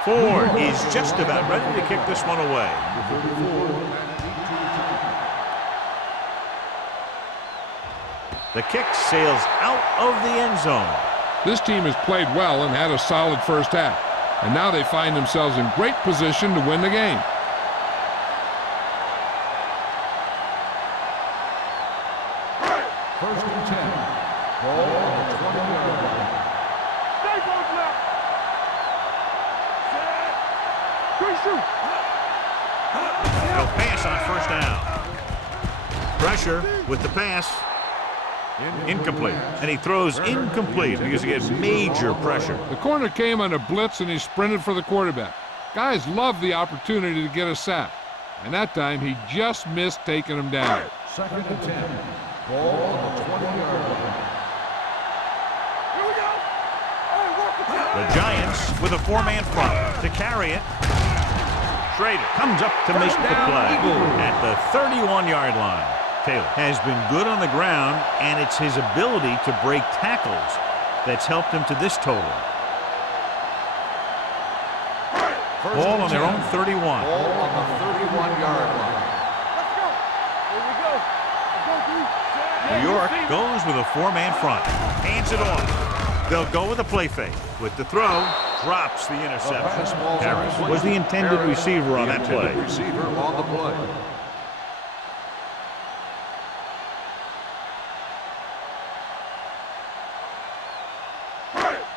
Ford is just about ready to kick this one away. The kick sails out of the end zone. This team has played well and had a solid first half. And now they find themselves in great position to win the game. First and 10. Ball on the 20-yard line. Stay close left. Set. Quick shoot. He'll pass on first down. Pressure with the pass. Incomplete. And he throws incomplete because he gets major pressure. The corner came on a blitz and he sprinted for the quarterback. Guys love the opportunity to get a sack. And that time he just missed taking him down. Second and 10. Ball on the 20-yard line. Here we go. Hey, work the time. The Giants with a 4-man front to carry it. Schrader comes up to make the play at the 31-yard line. Taylor has been good on the ground, and it's his ability to break tackles that's helped him to this total. Ball on their own 31. Ball on the 31-yard line. Let's go. Here we go. Let's go, dude. New York goes with a 4-man front. Hands it off. They'll go with a play fake. With the throw, drops the interception. Harris was the intended receiver on that play. Receiver on the play.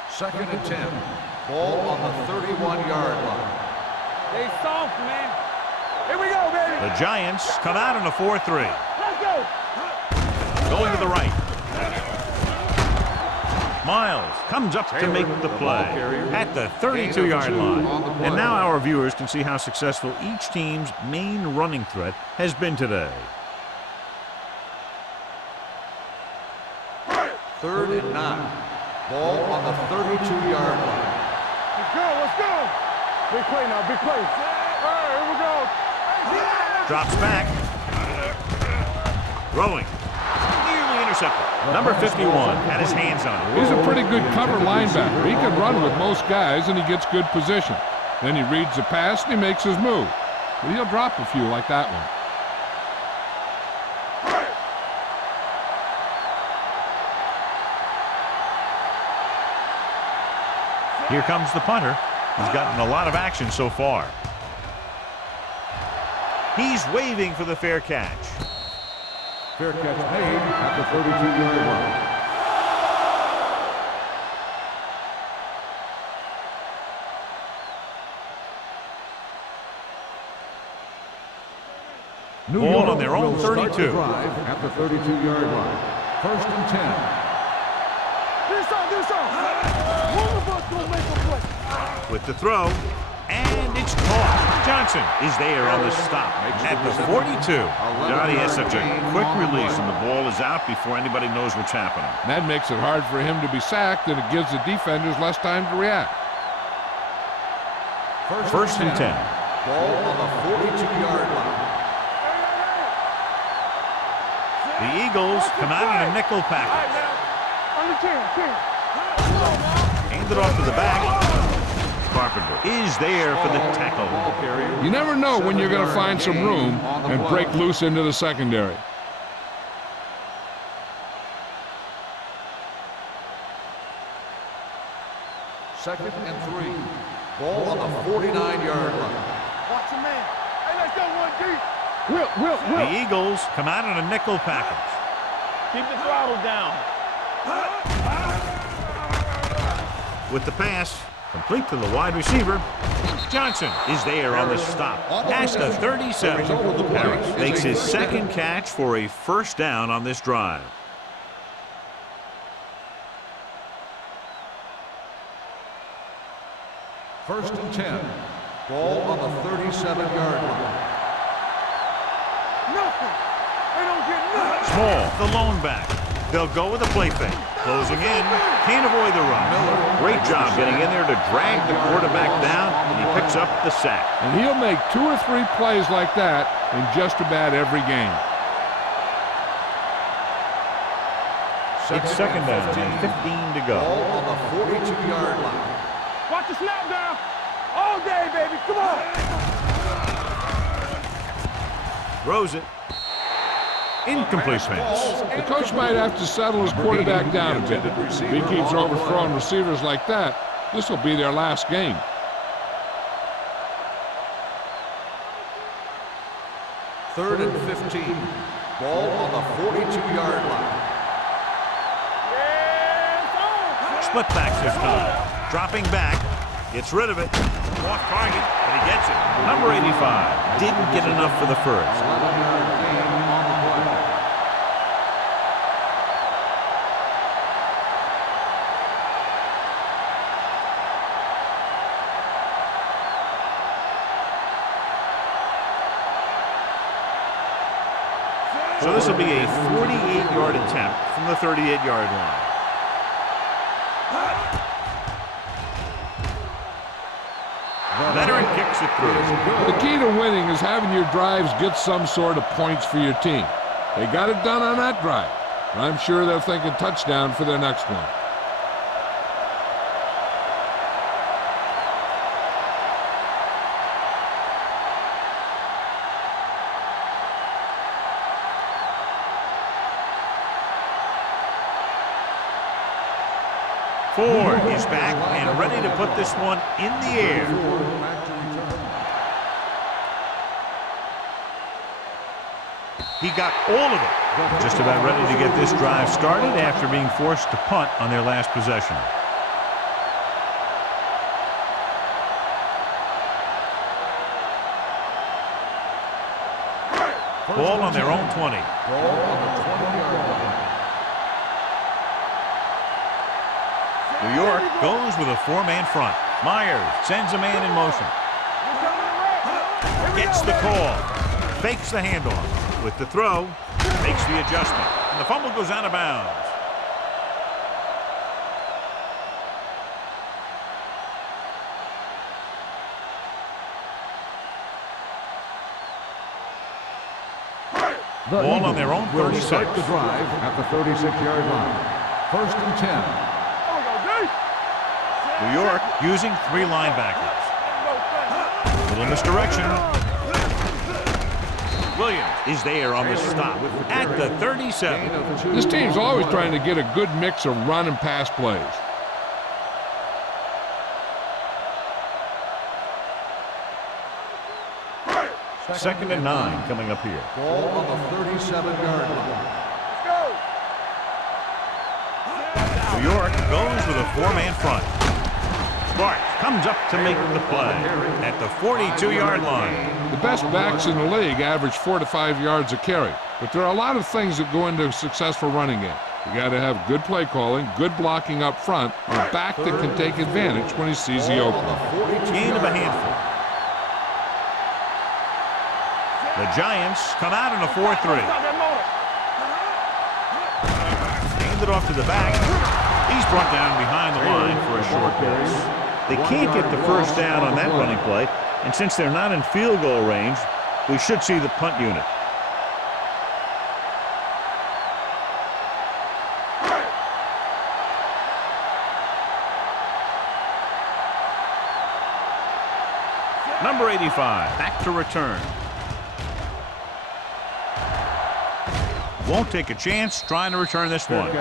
Second and 10. Ball on the 31-yard line. Stay soft, man. Here we go, baby. The Giants come out in a 4-3. Let's go. Going to the right. Miles comes up to make the play at the 32-yard line. And now our viewers can see how successful each team's main running threat has been today. Third and 9. Ball on the 32-yard line. Let's go. Let's go. Big play now. Big play. All right, here we go. Drops back. Throwing. Nearly intercepted. Number 51 had his hands on it. He's a pretty good cover linebacker. He can run with most guys and he gets good position. Then he reads the pass and he makes his move. But he'll drop a few like that one. Here comes the punter. He's gotten a lot of action so far. He's waving for the fair catch. Fair catch made at the 32-yard line. New Ball York on their own will start 32. the drive at the 32-yard line. First and 10. Do something. One of us gonna make a play. With the throw, and it's caught. Johnson is there on the stop at the 42. God, he has such a quick release, and the ball is out before anybody knows what's happening. And that makes it hard for him to be sacked, and it gives the defenders less time to react. First and 10. Ball on the 42-yard line. The Eagles come out in a nickel All right, package. now. On the 10. Hand it off to the back. Carpenter is there for the tackle. You never know when you're going to find some room and break loose into the secondary. Second and 3. Ball on the 49-yard line. Watch your man. Hey, let's go one deep. Whip. The Eagles come out in a nickel package. Keep the throttle down. With the pass, complete to the wide receiver. Johnson is there on the stop. Past the 37. Harris makes his second catch for a first down on this drive. First and 10. Ball on the 37-yard line. Nothing. They don't get nothing. Small, the lone back. They'll go with a play fake. Closing in, can't avoid the run. Great job getting in there to drag the quarterback down, and he picks up the sack. And he'll make 2 or 3 plays like that in just about every game. It's second down, 15 to go. Ball on the 42-yard line. Watch the snap down. All day, baby. Come on. Throws it. Incomplete pass. The coach might have to settle his quarterback down a bit. If he keeps overthrowing receivers like that, this will be their last game. Third and 15. Ball on the 42-yard line. Split backs this time. Dropping back. Gets rid of it. Off target, but he gets it. Number 85. Didn't get enough for the first. 11-yard gain on the play. So this will be a 48-yard attempt from the 38-yard line. Veteran kicks it through. The key to winning is having your drives get some sort of points for your team. They got it done on that drive. I'm sure they're thinking touchdown for their next one. Ford is back and ready to put this one in the air. He got all of it. Just about ready to get this drive started after being forced to punt on their last possession. Ball on their own 20. Ball on the 20-yard line. New York goes with a 4-man front. Myers sends a man in motion. Gets the call. Fakes the handoff. With the throw, makes the adjustment. And the fumble goes out of bounds. Ball on their own 36. Start the drive at the 36-yard line. First and 10. New York using 3 linebackers. Little misdirection. Williams is there on the stop at the 37. This team's always trying to get a good mix of run and pass plays. Second and 9 coming up here. Ball on the 37-yard line. New York goes with a 4-man front. Clark comes up to make the play at the 42-yard line. The best backs in the league average 4 to 5 yards a carry, but there are a lot of things that go into a successful running game. You got to have good play calling, good blocking up front, and a back that can take advantage when he sees the opening. Gain of a handful. The Giants come out in a 4-3. Handed off to the back. He's brought down behind the line for a short pass. They can't get the first down on that running play, and since they're not in field goal range, we should see the punt unit. Number 85, back to return. Won't take a chance trying to return this one.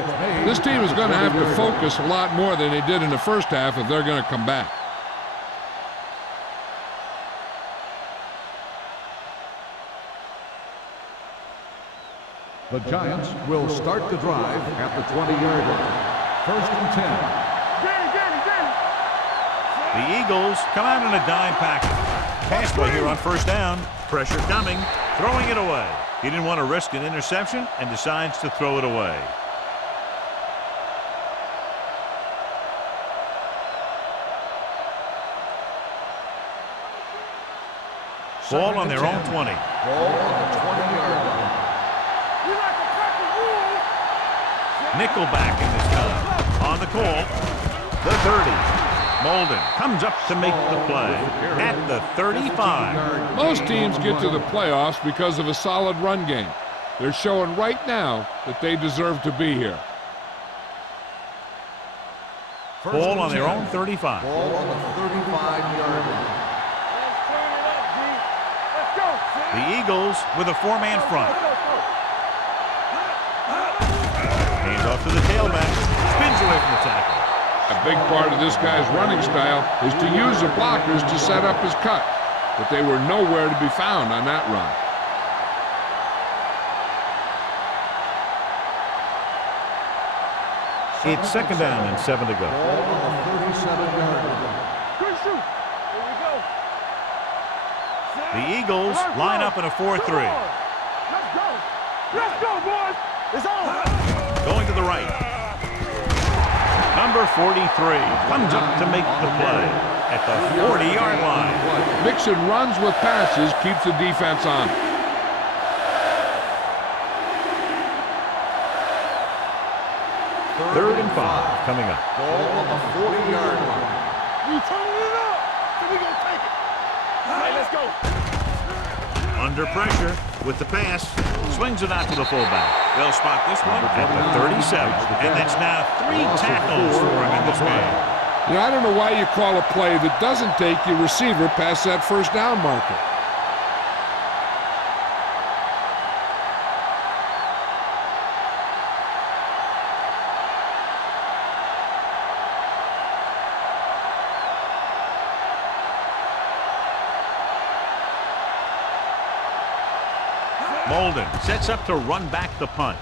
This team is going to have to focus a lot more than they did in the first half if they're going to come back. The Giants will start the drive at the 20-yard line. 1st and 10. The Eagles come out in a dime package. Pass play here on 1st down. Pressure coming, throwing it away. He didn't want to risk an interception and decides to throw it away. Ball on their own 20. Ball on the 20-yard line. Nickelback in this time. On the call, the 30. Molden comes up to make the play at the 35. Most teams get to the playoffs because of a solid run game. They're showing right now that they deserve to be here. Ball on their own 35. Ball on the 35-yard line. The Eagles with a four-man front. Hands off to the tailback. Spins away from the tackle. A big part of this guy's running style is to use the blockers to set up his cut, but they were nowhere to be found on that run. It's 2nd down and 7 to go. Ball on the 37-yard line. Good shoot. Here we go. The Eagles line up in a 4-3. Let's go. Let's go, boys. It's on. Going to the right. Number 43 comes up to make the play at the 40-yard line. Mixing runs with passes keeps the defense on. Third and 5 coming up. Ball on the 40-yard line. We turning it up. So we gonna take it. All right, let's go. Under pressure with the pass. Swings it out to the fullback. They'll spot this one at the 37. And that's now 3 tackles for him in this game. Yeah, I don't know why you call a play that doesn't take your receiver past that 1st down marker. Molden sets up to run back the punt.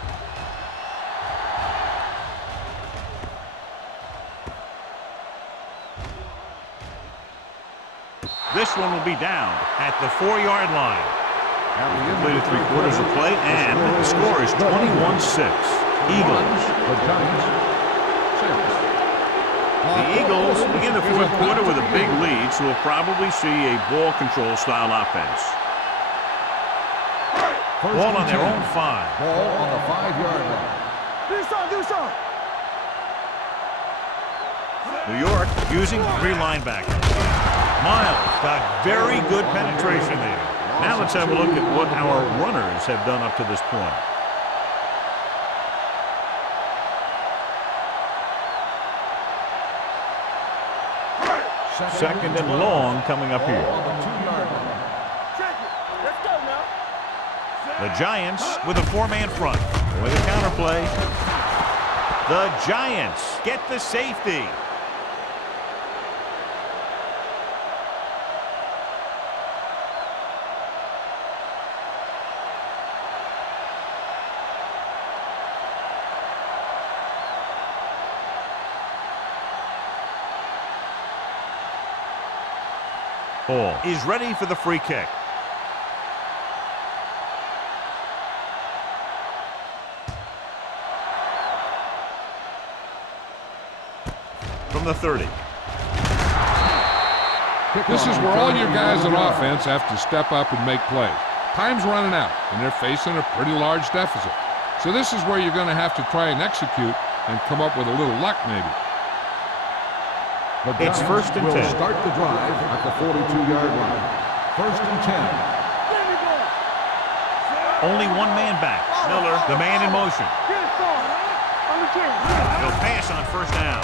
This one will be down at the 4-yard line. Completed 3 quarters of play, and the score is 21-6. Eagles. The Eagles begin the 4th quarter with a big lead, so we'll probably see a ball control style offense. Ball on their own 5. Ball on the 5-yard line. Do something. New York using 3 linebackers. Miles got very good penetration there. Now let's have a look at what our runners have done up to this point. Second and long coming up here. On the 2-yard line. Check it. Let's go now. The Giants with a 4-man front. With a counterplay. The Giants get the safety. Ball is ready for the free kick. From the 30. This is where all your guys on offense have to step up and make plays. Time's running out, and they're facing a pretty large deficit. So this is where you're going to have to try and execute and come up with a little luck maybe. It's 1st and 10. We'll start the drive at the 42-yard line. 1st and 10. Only 1 man back. Miller, the man in motion. He'll pass on 1st down.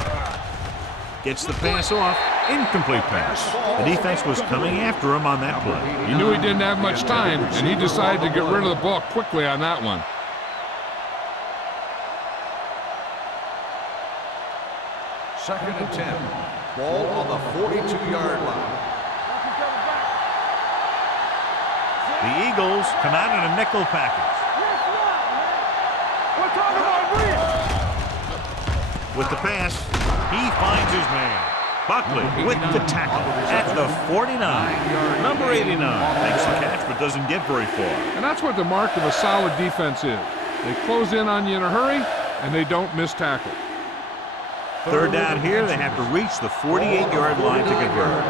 Gets the pass off Incomplete pass. The defense was coming after him on that play. He knew he didn't have much time, and he decided to get rid of the ball quickly on that one. Second and 10. Ball on the 42-yard line. The Eagles come out in a nickel package. We're talking about Breeze. With the pass, he finds his man. Buckley with the tackle at the 49. Number 89 makes the catch but doesn't get very far. And that's what the mark of a solid defense is. They close in on you in a hurry, and they don't miss tackle. Third down here, they have to reach the 48-yard line to convert.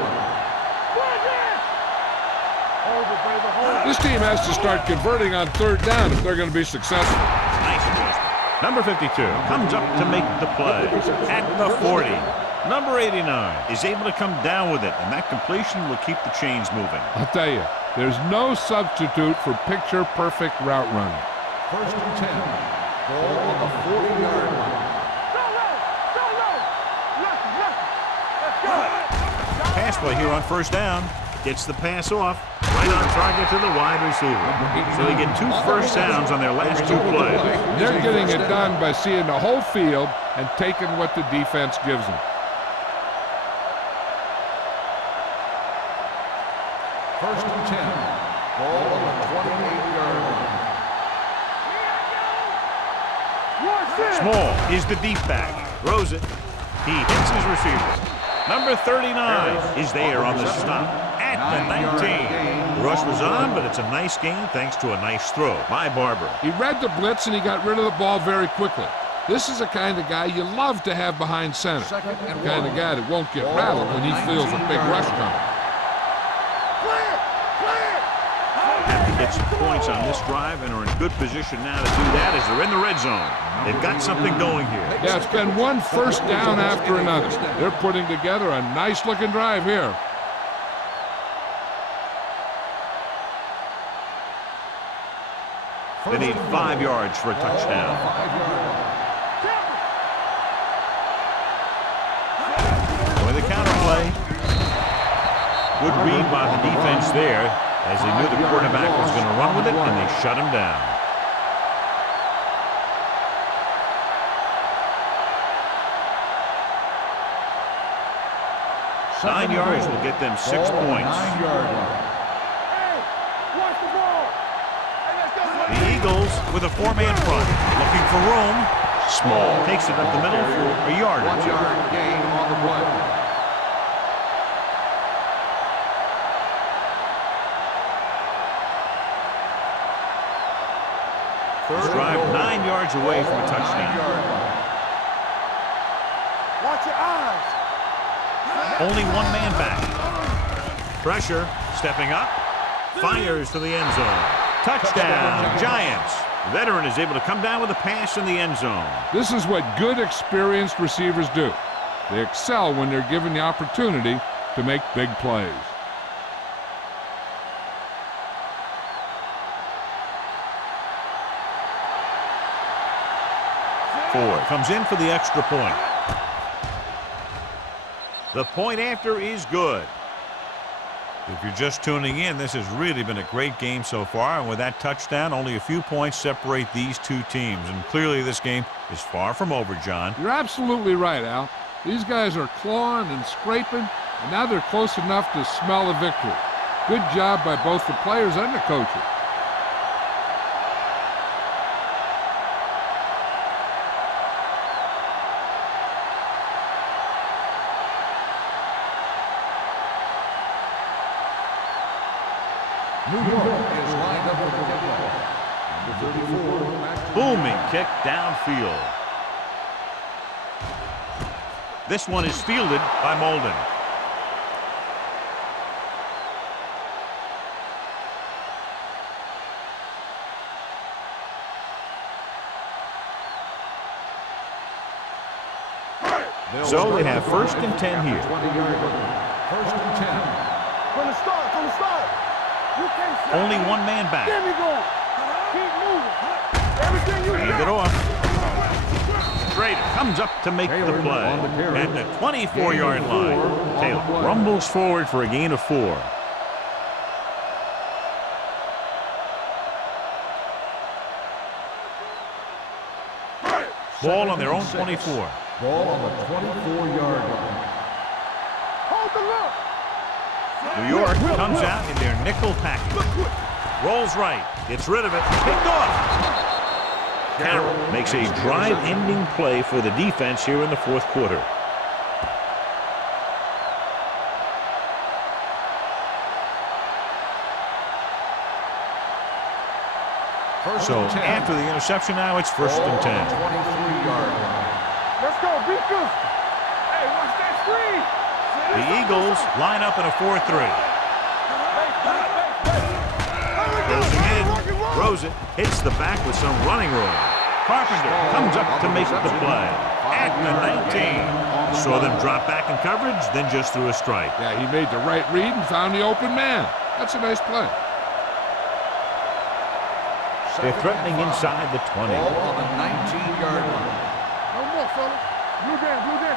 This team has to start converting on third down if they're going to be successful. Nice adjustment. Number 52 comes up to make the play at the 40. Number 89 is able to come down with it, and that completion will keep the chains moving. I'll tell you, there's no substitute for picture-perfect route running. First and 10. Ball on the 40-yard line. Pass play here on first down. Gets the pass off. Right on target to the wide receiver. So they get 2 first downs on their last 2 plays. They're getting it done by seeing the whole field and taking what the defense gives them. First and 10. Ball on the 28-yard line. Small is the deep back. Throws it. He hits his receiver. Number 39 is there on the stop at the 19. The rush was on, but it's a nice gain thanks to a nice throw by Barber. He read the blitz and he got rid of the ball very quickly. This is the kind of guy you love to have behind center. The kind of guy that won't get rattled when he feels a big rush coming. Have to get some points on this drive and are in good position now to do that as they're in the red zone. They've got something going here. Yeah, it's been one first down after another. They're putting together a nice-looking drive here. They need 5 yards for a touchdown. With the counter play. Good read by the defense there, as they knew the quarterback was going to run with it, and they shut him down. Nine yards will get them 6 points. 9-yard line. The Eagles with a 4-man front, looking for room. Small takes it up the middle for a yard or 2. 1-yard gain on the play. This drive 9 yards away from a touchdown. Watch your eyes. Only 1 man back. Pressure, stepping up, fires to the end zone. Touchdown, Giants. The veteran is able to come down with a pass in the end zone. This is what good, experienced receivers do. They excel when they're given the opportunity to make big plays. Ford comes in for the extra point. The point after is good. If you're just tuning in, this has really been a great game so far, and with that touchdown, only a few points separate these 2 teams, and clearly this game is far from over, John. You're absolutely right, Al. These guys are clawing and scraping, and now they're close enough to smell a victory. Good job by both the players and the coaches. New York is lined up for the kickoff. Number 34. Booming kick downfield. This one is fielded by Molden. So they have first and 10 here. 20-yard line. First and 10. From the start, from the start. You can't stop. Only 1 man back. Get me going. Keep moving. Everything you Hand got. it off. Schrader comes up to make the Taylor play. on the carry. At the 24-yard Gain of line, 4 on the Taylor play. rumbles forward for a gain of 4. Ball on their own 24. Ball on the 24-yard line. Hold the look. New York comes out in their nickel package. Rolls right, gets rid of it, picked off. Carroll makes a drive-ending play for the defense here in the fourth quarter. So after the interception now, it's first and 10. 23-yard line. Let's go. Be good. Hey, watch that screen. The Eagles line up in a 4-3. Closing in, throws it, hits the back with some running room. Carpenter comes up to make the play. At the 19. Saw them drop back in coverage, then just threw a strike. Yeah, he made the right read and found the open man. That's a nice play. They're threatening inside the 20. Ball on the 19-yard line. No more, fellas. Blue down, blue down.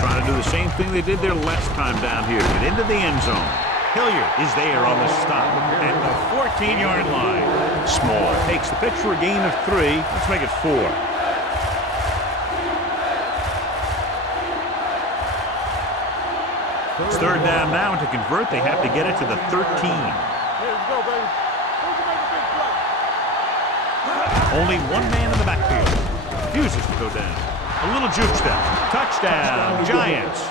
Trying to do the same thing they did their last time down here. Get into the end zone. Hilliard is there on the stop at the 14-yard line. Small takes the pitch for a gain of 3. Let's make it 4. It's third down now, and to convert, they have to get it to the 13. Here we go, baby. Who's gonna make a big play? Only one man in the backfield. Refuses to go down. A little juke step. Touchdown, Giants.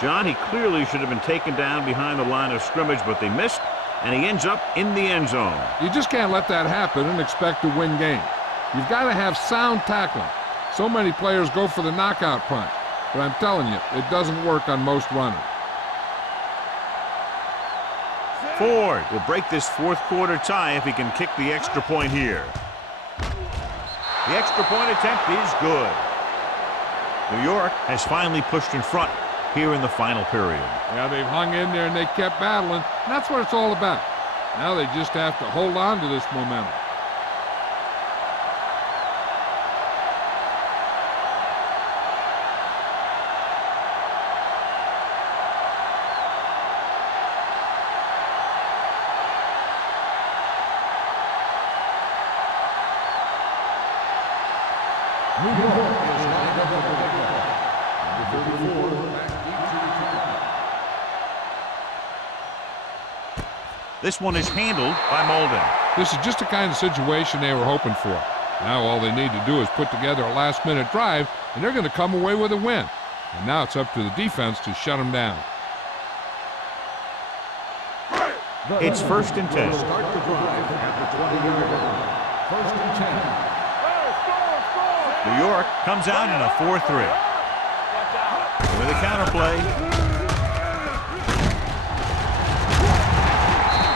John, he clearly should have been taken down behind the line of scrimmage, but they missed, and he ends up in the end zone. You just can't let that happen and expect to win games. You've got to have sound tackling. So many players go for the knockout punch, but I'm telling you, it doesn't work on most runners. Ford will break this fourth quarter tie if he can kick the extra point here. The extra point attempt is good. New York has finally pushed in front here in the final period. Yeah, they've hung in there and they kept battling. And that's what it's all about. Now they just have to hold on to this momentum. New York is lined up for the kickoff. Number 34, back deep to return. This one is handled by Molden. This is just the kind of situation they were hoping for. Now all they need to do is put together a last-minute drive, and they're going to come away with a win. And now it's up to the defense to shut them down. It's first and 10. Start the drive at the 20-yard line. First and 10. New York comes out in a 4-3. With a counterplay.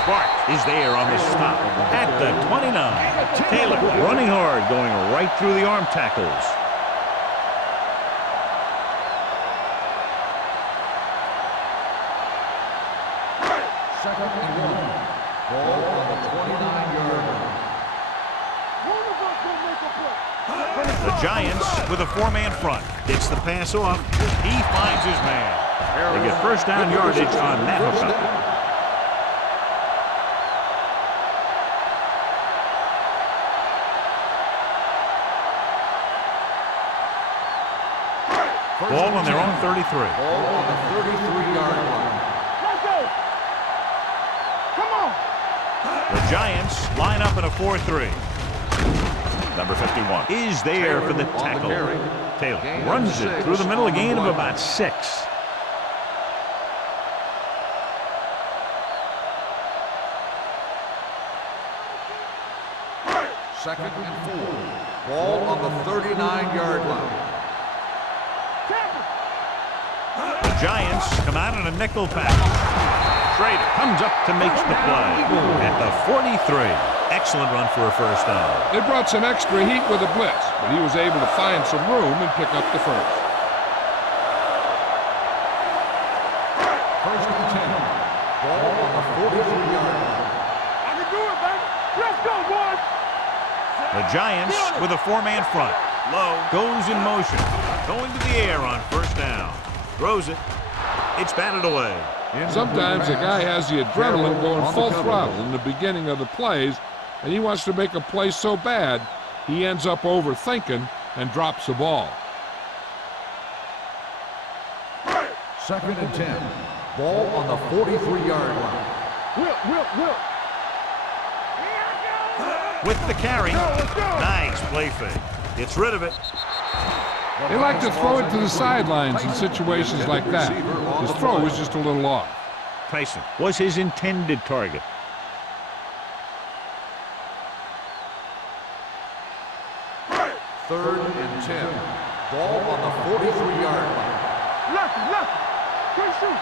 Bart is there on the stop at the 29. Taylor running hard, going right through the arm tackles. Second and 1. Ball on the 29-yard line. The Giants with a 4-man front. Gets the pass off. He finds his man. They get first down yardage on that hookup. Ball on their own 33. Ball on the 33-yard line. Let's go. Come on. The Giants line up in a 4-3. Number 51 is there for the tackle. Taylor runs it through the middle, a gain of about 6. Second and 4. Ball on the 39-yard line. The Giants come out in a nickel package. Schrader comes up to make the play at the 43. Excellent run for a first down. They brought some extra heat with a blitz, but he was able to find some room and pick up the first. First and 10. Ball on the 43-yard line. I can do it, baby. Let's go, boys. The Giants with a 4-man front. Low. Goes in motion. Going to the air on first down. Throws it. It's batted away. Sometimes a guy has the adrenaline going full throttle in the beginning of the plays, and he wants to make a play so bad, he ends up overthinking and drops the ball. 2nd and 10. Ball on the 43-yard line. Whip. With the carry. Nice play fake. Gets rid of it. They like to throw it to the sidelines in situations like that. His throw was just a little off. Tyson was his intended target. Third and 10. Ball on the 43-yard line. Left. Quick shoot.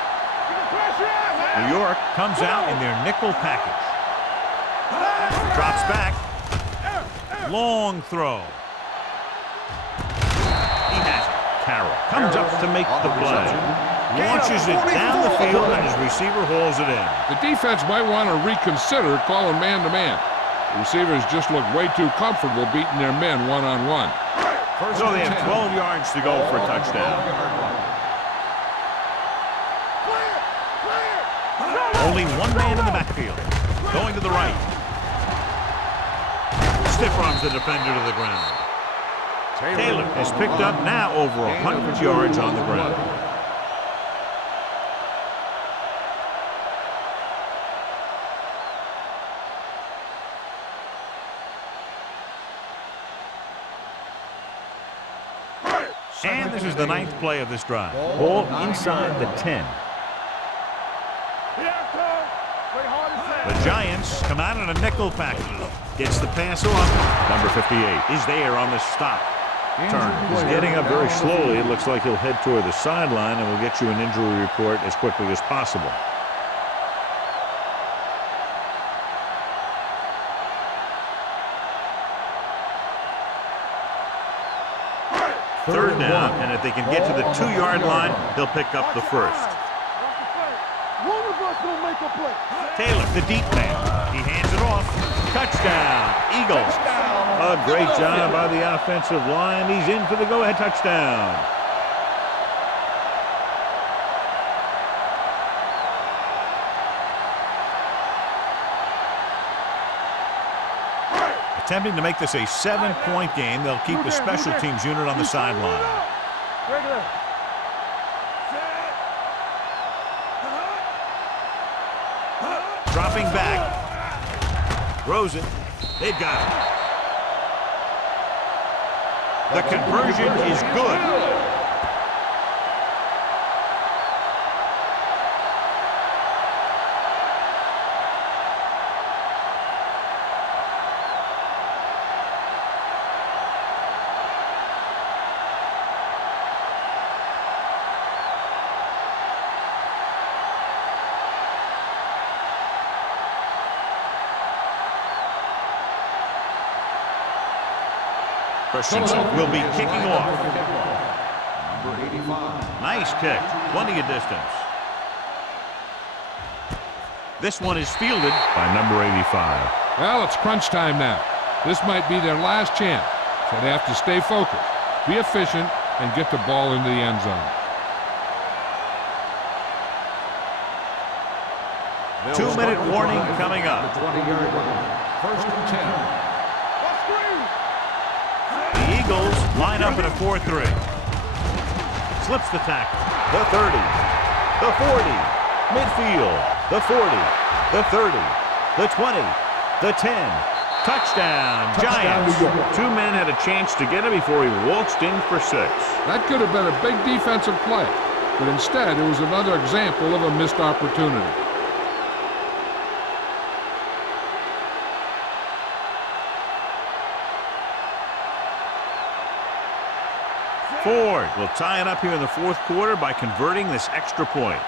New York comes out in their nickel package. Drops back. Long throw. He has it. Carroll comes up to make the play. Launches it down the field, and his receiver hauls it in. The defense might want to reconsider calling man-to-man. The receivers just look way too comfortable beating their men one-on-one. So they have 12 yards to go for a touchdown. Only one man in the backfield. Going to the right. Stiff arms the defender to the ground. Taylor has picked up now over 100 yards on the ground. And this is the 9th play of this drive. Ball inside the 10. The Giants come out in a nickel package. Gets the pass off. Number 58 is there on the stop. Turner is getting up very slowly. It looks like he'll head toward the sideline, and we'll get you an injury report as quickly as possible. Third down, and if they can get to the 2-yard line, they'll pick up the first. One of us gonna make a play. Taylor, the deep man. He hands it off. Touchdown, Eagles. A great job by the offensive line. He's in for the go-ahead touchdown. Attempting to make this a 7-point game, they'll keep the special teams unit on the sideline. Regular. Dropping back. Throws it. They've got it. The conversion is good. Christensen will be kicking off. Number 85. Nice kick. Plenty of distance. This one is fielded by number 85. Well, it's crunch time now. This might be their last chance, so they have to stay focused, be efficient, and get the ball into the end zone. 2-minute warning coming up. 20-yard line. First and 10. The Eagles line up in a 4-3. Slips the tackle. The 30. The 40. Midfield. The 40. The 30. The 20. The 10. Touchdown, Giants. Two men had a chance to get him before he waltzed in for 6. That could have been a big defensive play, but instead it was another example of a missed opportunity. Ford will tie it up here in the 4th quarter by converting this extra point.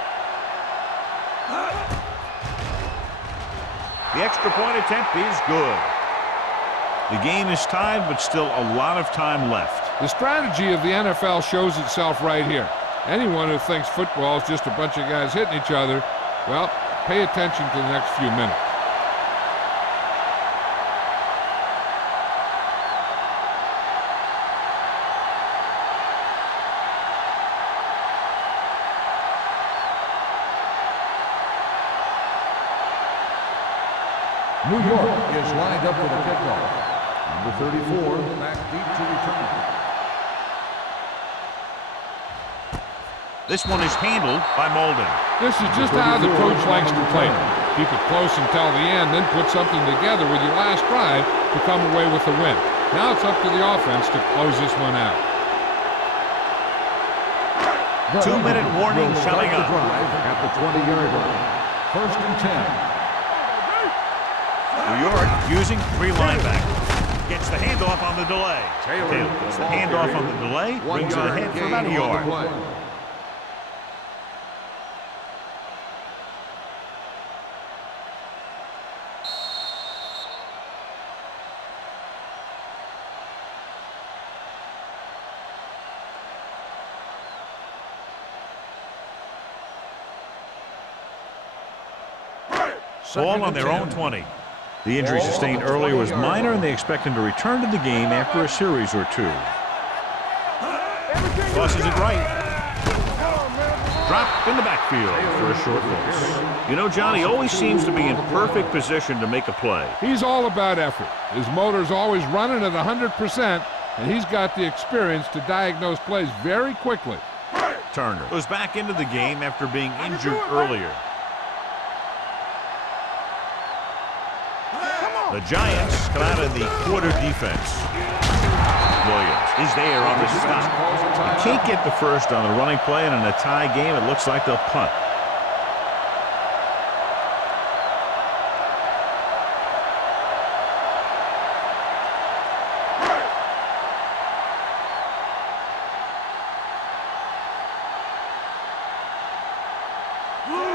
The extra point attempt is good. The game is tied, but still a lot of time left. The strategy of the NFL shows itself right here. Anyone who thinks football is just a bunch of guys hitting each other, well, pay attention to the next few minutes. New York is lined up for the kickoff. Number 34, back deep to return. This one is handled by Molden. This is just how the coach likes to play it. Keep it close until the end, then put something together with your last drive to come away with the win. Now it's up to the offense to close this one out. 2-minute warning coming up. Drive at the 20-yard line. First and 10. New York using 3 linebackers. Gets the handoff on the delay. Taylor gets the handoff on the delay. Brings it ahead for about a yard. Ball on their own 20. The injury sustained earlier was minor, and they expect him to return to the game after a series or 2. Tosses it right. Drop in the backfield for a short loss. You know, John, he always seems to be in perfect position to make a play. He's all about effort. His motor's always running at 100%, and he's got the experience to diagnose plays very quickly. Turner goes back into the game after being injured earlier. The Giants come out in the quarter defense. Williams is there on the stop. He can't get the first on the running play, and in a tie game, it looks like they'll punt.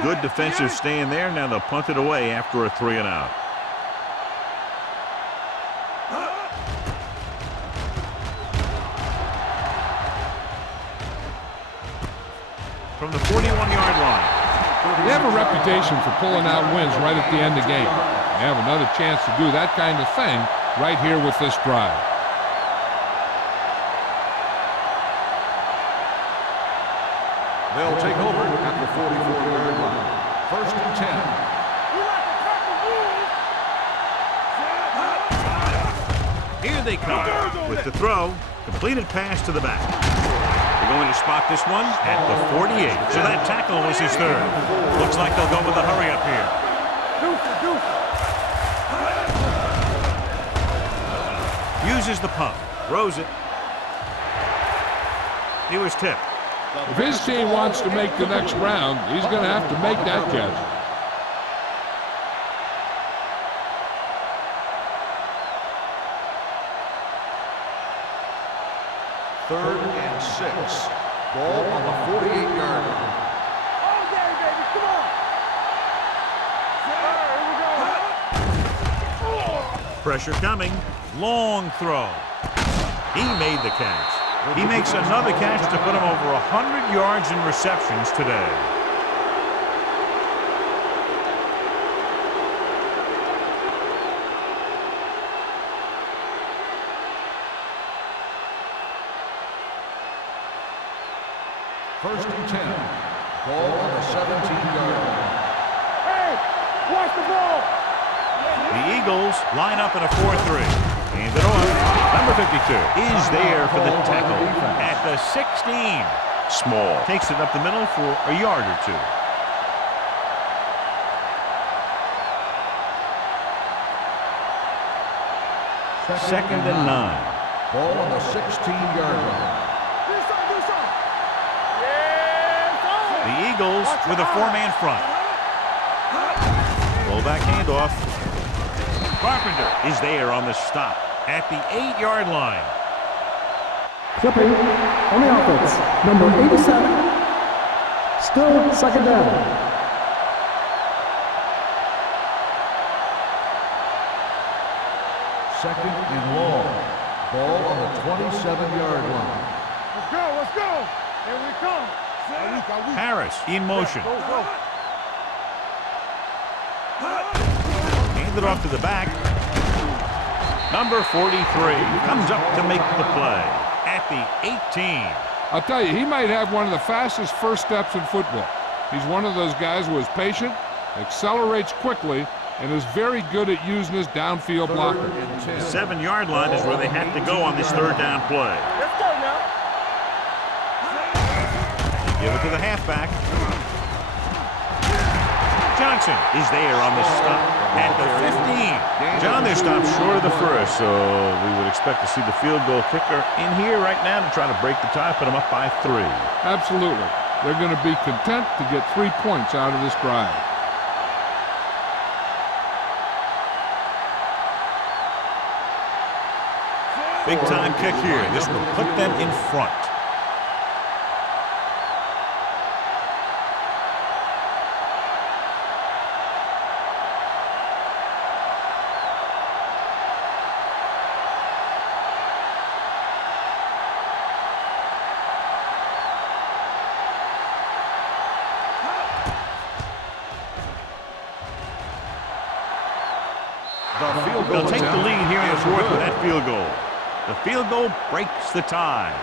Good defensive stand there. Now they'll punt it away after a 3-and-out. From the 41-yard line. They have a reputation for pulling out wins right at the end of the game. They have another chance to do that kind of thing right here with this drive. They'll take over at the 44-yard line. First and 10. Here they come with the throw. Completed pass to the back. They're going to spot this one at the 48. So that tackle was his third. Looks like they'll go with the hurry up here. Uses the pump. Throws it. He was tipped. If his team wants to make the next round, he's going to have to make that catch. Third and 6. Ball on the 48-yard line. Pressure coming. Long throw. He made the catch. He makes another catch to put him over 100 yards in receptions today. First and 10. Ball on the 17-yard line. Hey, watch the ball. The Eagles line up in a 4-3. Hand it off. Number 52 is there for the tackle at the 16. Small takes it up the middle for a yard or 2. Second and 9. Ball on the 16-yard line. The Eagles with a 4-man front. Fullback handoff. Carpenter is there on the stop at the 8-yard line. Clipping on the offense, number 87. Still second down. Second and long. Ball on the 27-yard line. Let's go. Here we come. Harris in motion. Handed off to the back. Number 43 comes up to make the play at the 18. I'll tell you, he might have one of the fastest first steps in football. He's one of those guys who is patient, accelerates quickly, and is very good at using his downfield blocker. The 7-yard line is where they have to go on this third down play. Let's go now. Give it to the halfback. Johnson is there on the stop at the 15. John, they're stopped short of the first, so we would expect to see the field goal kicker in here right now to try to break the tie, put them up by 3. Absolutely. They're going to be content to get 3 points out of this drive. Big time kick here. This will put them in front. They'll take the lead here in the fourth with that field goal. The field goal breaks the tie.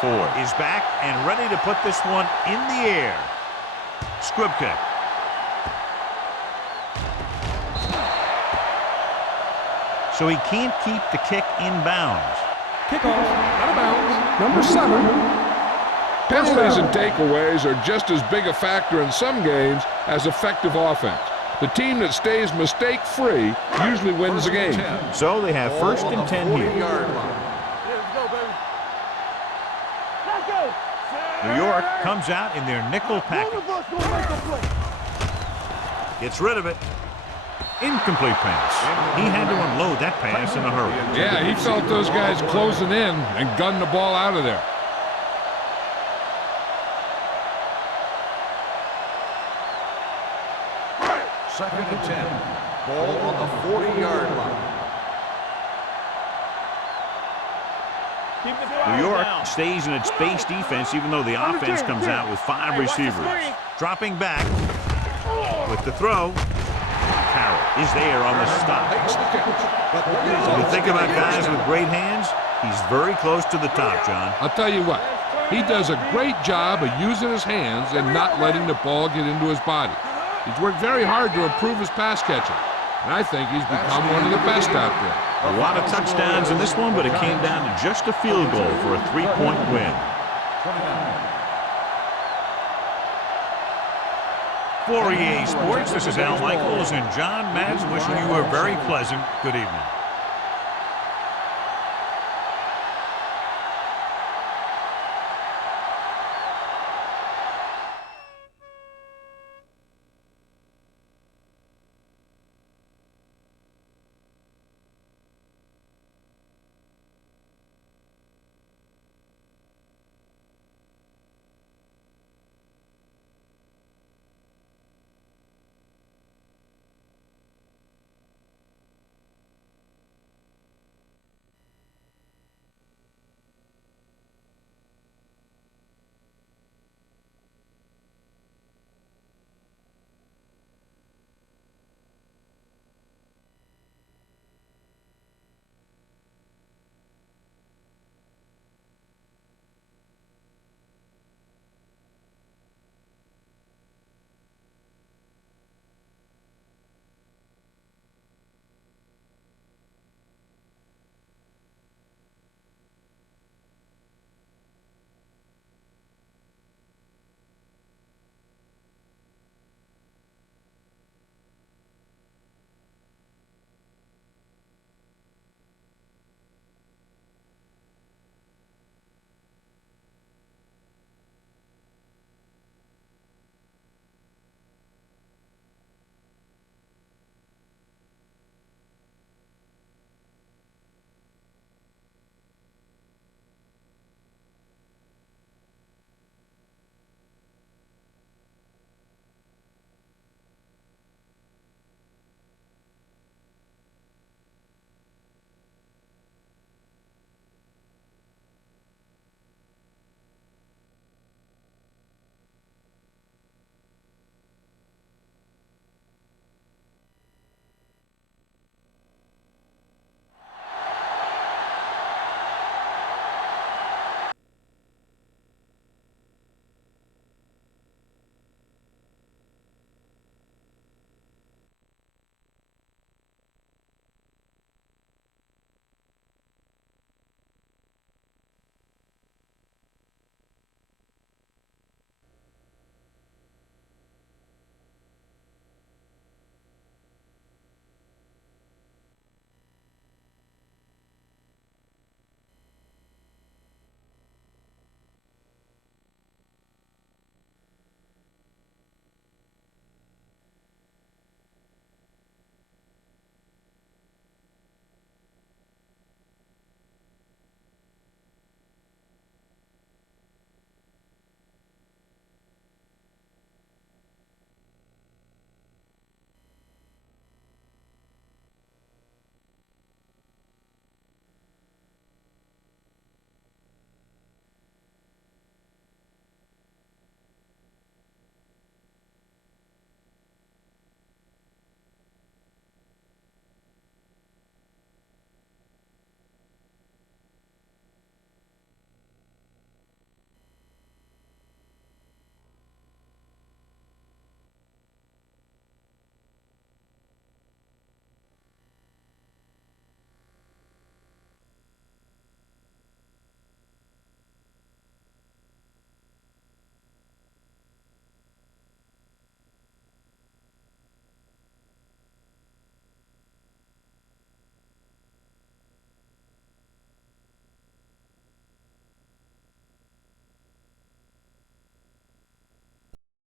Ford is back and ready to put this one in the air. Scrub kick. So he can't keep the kick in bounds. Kickoff out of bounds. Number 7. Penalties and takeaways are just as big a factor in some games as effective offense. The team that stays mistake-free usually wins the game. So they have first and 10 here. Let's go, baby. Let's go. New York comes out in their nickel One package. of us gonna make a play. Gets rid of it. Incomplete pass. He had to unload that pass in a hurry. Yeah, he felt those guys closing in and gunned the ball out of there. Second and 10. Ball on the 40-yard line. Keep the New flag York down. stays in its base defense even though the offense comes out with 5 receivers. Dropping back with the throw. Carroll is there on the stop. When you think about guys with great hands, he's very close to the top, John. I'll tell you what, he does a great job of using his hands and not letting the ball get into his body. He's worked very hard to improve his pass catching, and I think he's become one of the best out there. A lot of touchdowns in this one, but it came down to just a field goal for a 3-point win. For EA Sports, this is Al Michaels and John Madden wishing you a very pleasant good evening.